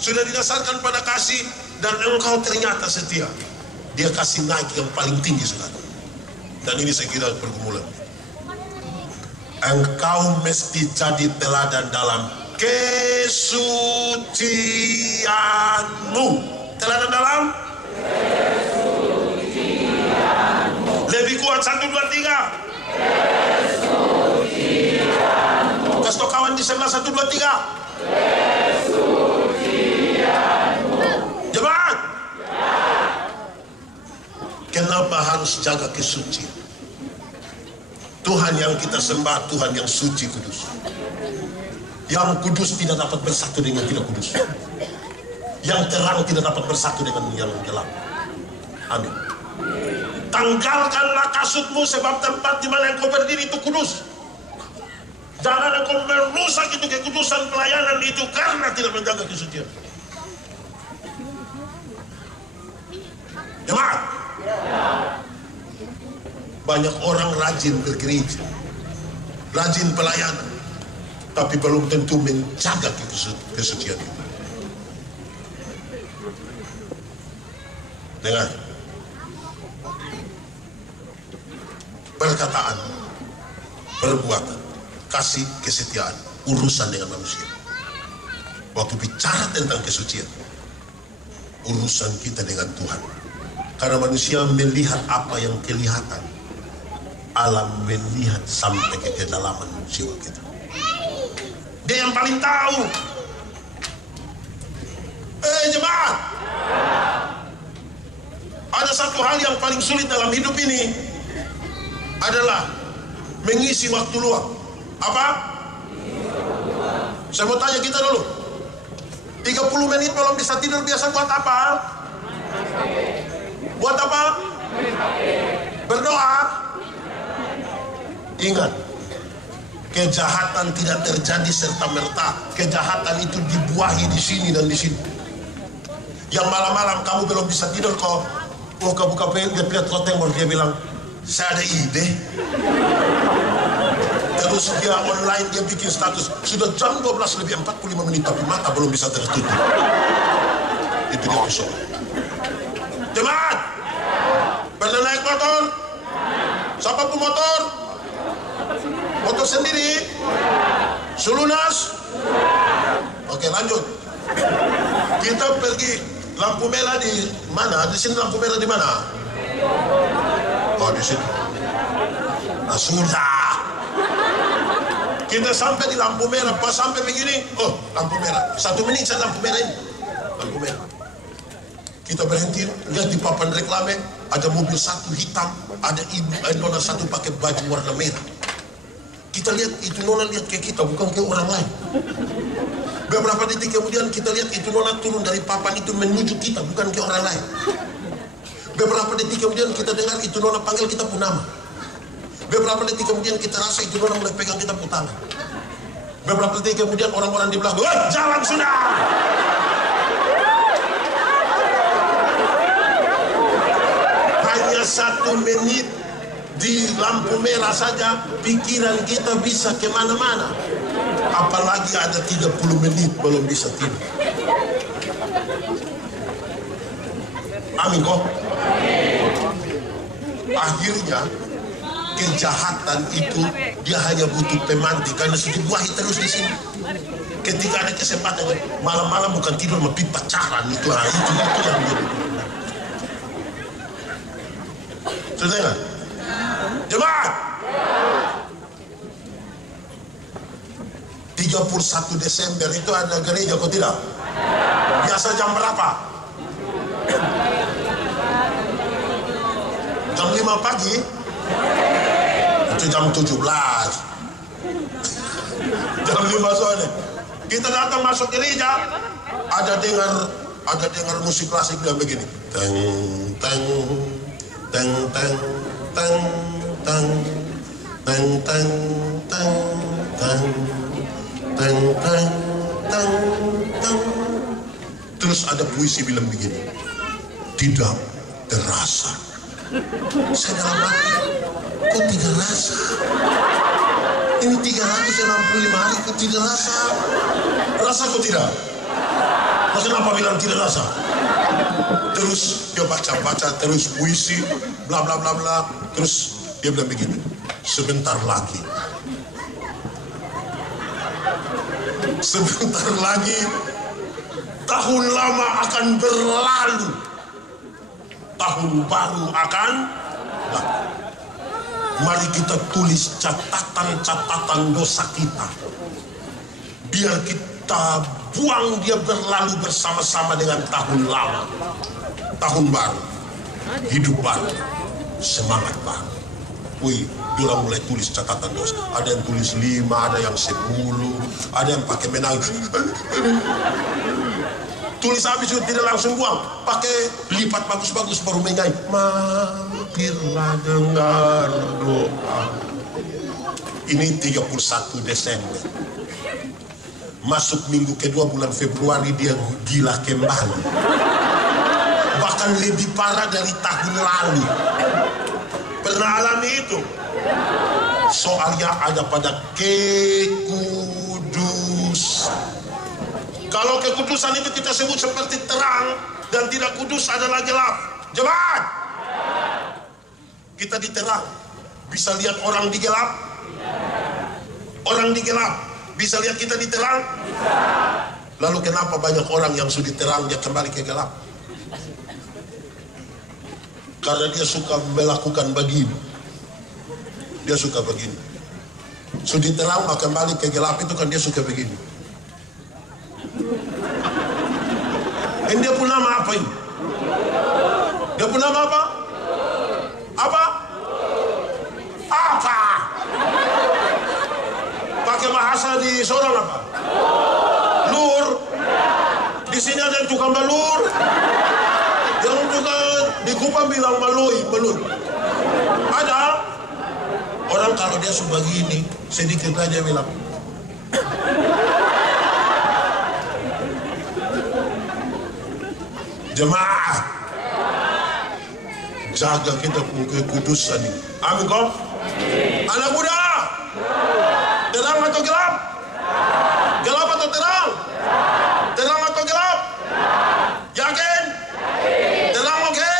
sudah didasarkan pada kasih, dan engkau ternyata setia. Dia kasih naik yang paling tinggi sekali. Dan ini saya kira pergumulan. Engkau mesti jadi teladan dalam kesucianmu. Teladan dalam kesucianmu. Lebih kuat, 1, 2, 3. Kesucianmu. Kas to kawan di sebelah 1, 2, 3. Jemaat. Kenapa harus jaga kesucian? Tuhan yang kita sembah, Tuhan yang suci kudus. Yang kudus tidak dapat bersatu dengan tidak kudus. Yang terang tidak dapat bersatu dengan yang gelap. Amin. Tanggalkanlah kasutmu, sebab tempat di mana engkau berdiri itu kudus. Jangan engkau merusak itu kekudusan pelayanan itu karena tidak menjaga kesucian. Jemaat. Banyak orang rajin bergereja, rajin pelayanan, tapi belum tentu menjaga kesucian itu. Dengar, perkataan, perbuatan, kasih, kesetiaan, urusan dengan manusia. Waktu bicara tentang kesucian, urusan kita dengan Tuhan. Karena manusia melihat apa yang kelihatan, alam melihat sampai ke kedalaman jiwa kita. Dia yang paling tahu. Jemaat, ada satu hal yang paling sulit dalam hidup ini adalah mengisi waktu luang. Apa? Saya mau tanya kita dulu. 30 menit belum bisa tidur biasa buat apa? Buat apa? Berdoa. Ingat, kejahatan tidak terjadi serta-merta. Kejahatan itu dibuahi di sini dan di sini. Yang malam-malam kamu belum bisa tidur, kok buka-buka lihat tembok, dia bilang, saya ada ide. Terus dia online, dia bikin status, sudah jam 12 lebih 45 menit, tapi mata belum bisa tertutup. Itu dia besok. Jemaat, pernah naik motor? Siapa pun motor? Motor sendiri? Sulunas? Oke, lanjut. Kita pergi lampu merah di mana? Di sini lampu merah di mana? Oh, di sini. Nah, sudah. Kita sampai di lampu merah, pas sampai begini, oh, lampu merah. 1 menit saja lampu merah ini. Lampu merah. Kita berhenti, lihat di papan reklame, ada mobil satu hitam, ada ibu nona satu pakai baju warna merah. Kita lihat itu nona lihat kayak kita, bukan kayak orang lain. Beberapa detik kemudian kita lihat itu nona turun dari papan itu menuju kita, bukan kayak orang lain. Beberapa detik kemudian kita dengar itu nona panggil kita pun nama. Beberapa detik kemudian kita rasa itu nona mulai pegang kita pun tangan. Beberapa detik kemudian orang-orang di belakang, wah, jalan sudah! Hanya 1 menit di lampu merah saja pikiran kita bisa kemana-mana. Apalagi ada 30 menit belum bisa tidur. Amin kok. Akhirnya kejahatan itu dia hanya butuh pemantik karena sudah dibuahi terus di sini. Ketika ada kesempatan malam-malam bukan tidur tapi pacaran itu yang dia butuh. Sudah enggak? Jemaat. 31 Desember itu ada gereja kok tidak? Biasa jam berapa? Jam 5 pagi? Itu jam 17. Jam 5 sore. Kita datang masuk gereja, ada dengar musik klasik yang begini. Teng teng teng teng teng teng teng teng teng teng teng teng teng teng. Terus ada puisi bilang begini, tidak terasa. Saya dalam hati, kok tidak rasa? Ini 365 hari kok tidak rasa? Rasa kok tidak? Kok kenapa bilang tidak rasa? Terus dia baca-baca terus puisi, bla bla bla bla. Terus dia bilang begini, sebentar lagi tahun lama akan berlalu, tahun baru akan datang. Mari kita tulis catatan-catatan dosa kita biar kita buang dia berlalu bersama-sama dengan tahun lama, tahun baru, hidup baru, semangat baru. Wih, dia mulai tulis catatan dosa. Ada yang tulis 5, ada yang 10, ada yang pakai menangis. Tulis habis itu tidak langsung buang, pakai lipat bagus-bagus baru menyanyi. Mampirlah dengar doa. Ini 31 Desember. Masuk minggu kedua bulan Februari dia gila kembali. Bahkan lebih parah dari tahun lalu. Pernah alami itu? Soalnya ada pada kekudusan. Kalau kekudusan itu kita sebut seperti terang, dan tidak kudus adalah gelap. Jemaat, kita di terang bisa lihat orang di gelap. Orang di gelap bisa lihat kita di terang. Lalu kenapa banyak orang yang sudah terang dia kembali ke gelap? Karena dia suka melakukan begini. Dia suka begini. Sudah terang maka kembali ke gelap itu kan dia suka begini. Ini dia pun nama apa ini? Dia pun nama apa? Apa? Apa? Pakai bahasa di Sorong apa? Lur. Di sini ada yang tukang balur. Yang juga di Kupang bilang baloi, belur. Ada orang kalau dia sebegini sedikit aja bilang. Jemaah, jaga kita kekudusan ini. Amin kok? Anak muda, terang atau gelap? Gelap atau terang? Terang atau gelap? Yakin? Terang oke?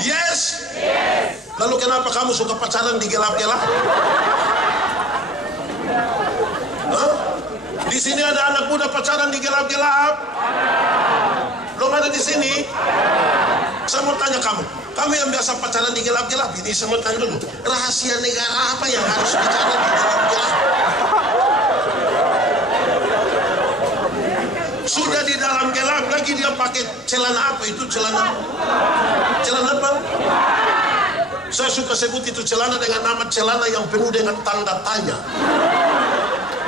Yes? Lalu kenapa kamu suka pacaran di gelap-gelap? Di sini ada anak muda pacaran di gelap-gelap. Belum ada di sini. Saya mau tanya kamu yang biasa pacaran di gelap-gelap ini, saya mau tanya dulu, rahasia negara apa yang harus bicara di gelap-gelap? Sudah di dalam gelap lagi dia pakai celana apa itu? Celana apa? Saya suka sebut itu celana dengan nama celana yang penuh dengan tanda tanya.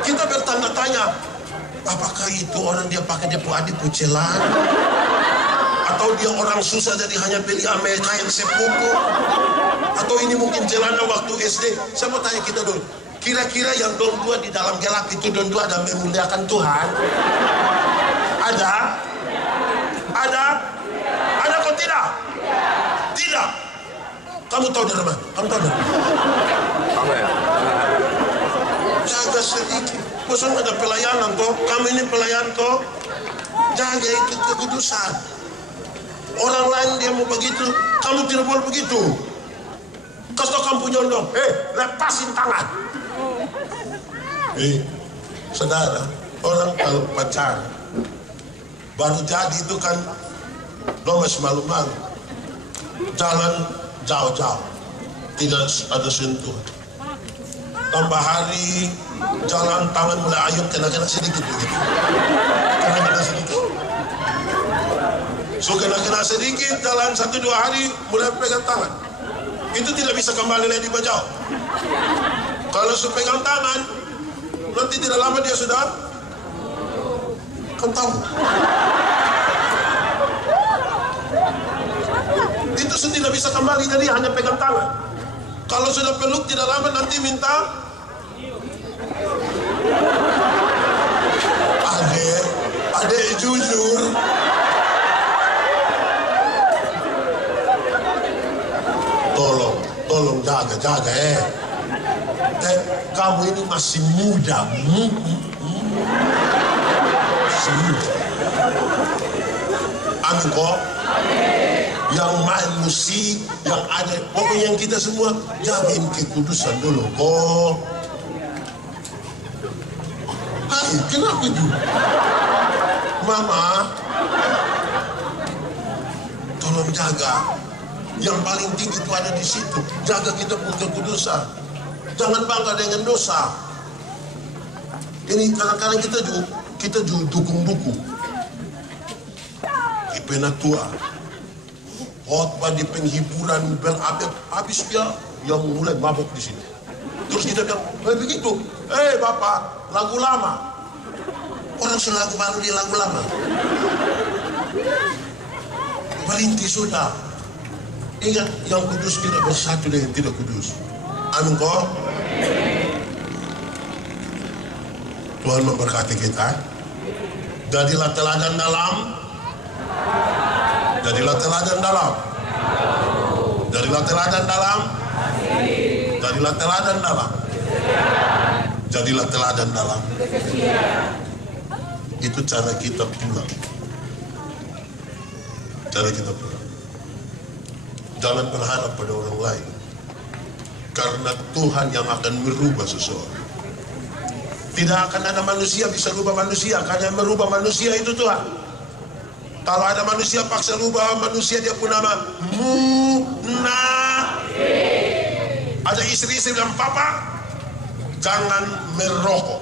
Kita bertanda tanya, apakah itu orang dia pakai dia adik celana? Atau dia orang susah jadi hanya beli Amerika yang sepupu? Atau ini mungkin celana waktu SD? Saya mau tanya kita dulu, kira-kira yang dong dua di dalam gelap itu dong dua ada memuliakan Tuhan? Ada? Ada? Ada atau tidak? Tidak. Kamu tahu dari mana? Kamu tahu dari mana? Jaga sedikit. Bosan ada pelayanan toh. Kamu ini pelayan toh. Jaga itu kekudusan. Orang lain dia mau begitu, kamu tidak boleh begitu. Kasih kamu punya nyondong, lepasin tangan. Saudara, orang kalau pacaran baru jadi itu kan lo masih malu-malu, jalan jauh-jauh, tidak ada sentuhan. Tambah hari jalan tangan mulai ayun kena-kena sedikit begitu, kena-kena sedikit. So kena-kena sedikit jalan 1-2 hari mulai pegang tangan. Itu tidak bisa kembali lagi bajau. Kalau sudah pegang tangan, nanti tidak lama dia sudah kan tahu. Itu sudah tidak bisa kembali, jadi hanya pegang tangan. Kalau sudah peluk tidak lama nanti minta adek jujur. Tolong jaga kamu ini masih muda. Masih muda. Amin kok. Yang main musik, yang ada, pokoknya yang kita semua jagain kekudusan dulu kok. Hai, kenapa itu? Mama, tolong jaga. Yang paling tinggi itu ada di situ. Jaga kita punya kekudusan. Jangan bangga dengan dosa. Ini kadang-kadang kita juga dukung buku. Penatua, khotbah di penghiburan habis dia yang mulai mabok di sini. Terus kita bilang, begitu, Bapak, lagu lama. Orang selagu baru di lagu lama. Berhenti sudah. Ingat, yang kudus tidak bersatu dengan yang tidak kudus. Amin kok. Tuhan memberkati kita. Jadilah teladan dalam. Jadilah teladan dalam. Jadilah teladan dalam. Jadilah teladan dalam. Jadilah teladan dalam. Itu cara kita pulang. Cara kita pulang. Jangan berharap pada orang lain. Karena Tuhan yang akan merubah seseorang. Tidak akan ada manusia bisa rubah manusia. Karena yang merubah manusia itu Tuhan. Kalau ada manusia paksa rubah manusia, dia pun nama munafik. Ada istri-istri bilang, Papa jangan merokok.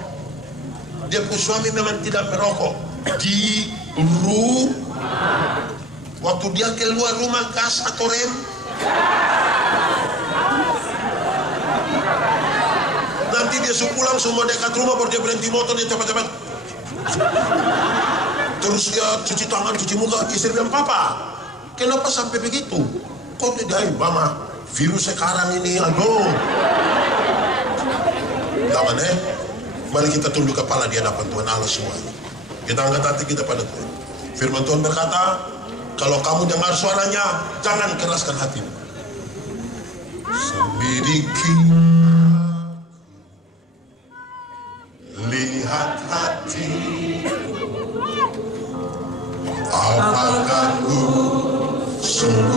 Dia pun suami memang tidak merokok. Di rumah. Waktu dia keluar rumah, gas atau rem. Nanti dia pulang semua dekat rumah, baru dia berhenti motor, dia cepat-cepat. Terus dia cuci tangan, cuci muka. Istri bilang, Papa, kenapa sampai begitu? Kok tidak, Mama, virus sekarang ini, aduh. Jangan mari kita tunduk kepala di hadapan Tuhan Allah semuanya. Kita angkat hati kita pada Tuhan. Firman Tuhan berkata, kalau kamu dengar suaranya, jangan keraskan hatimu. Semiliki lihat hati. Apakah ku sungguh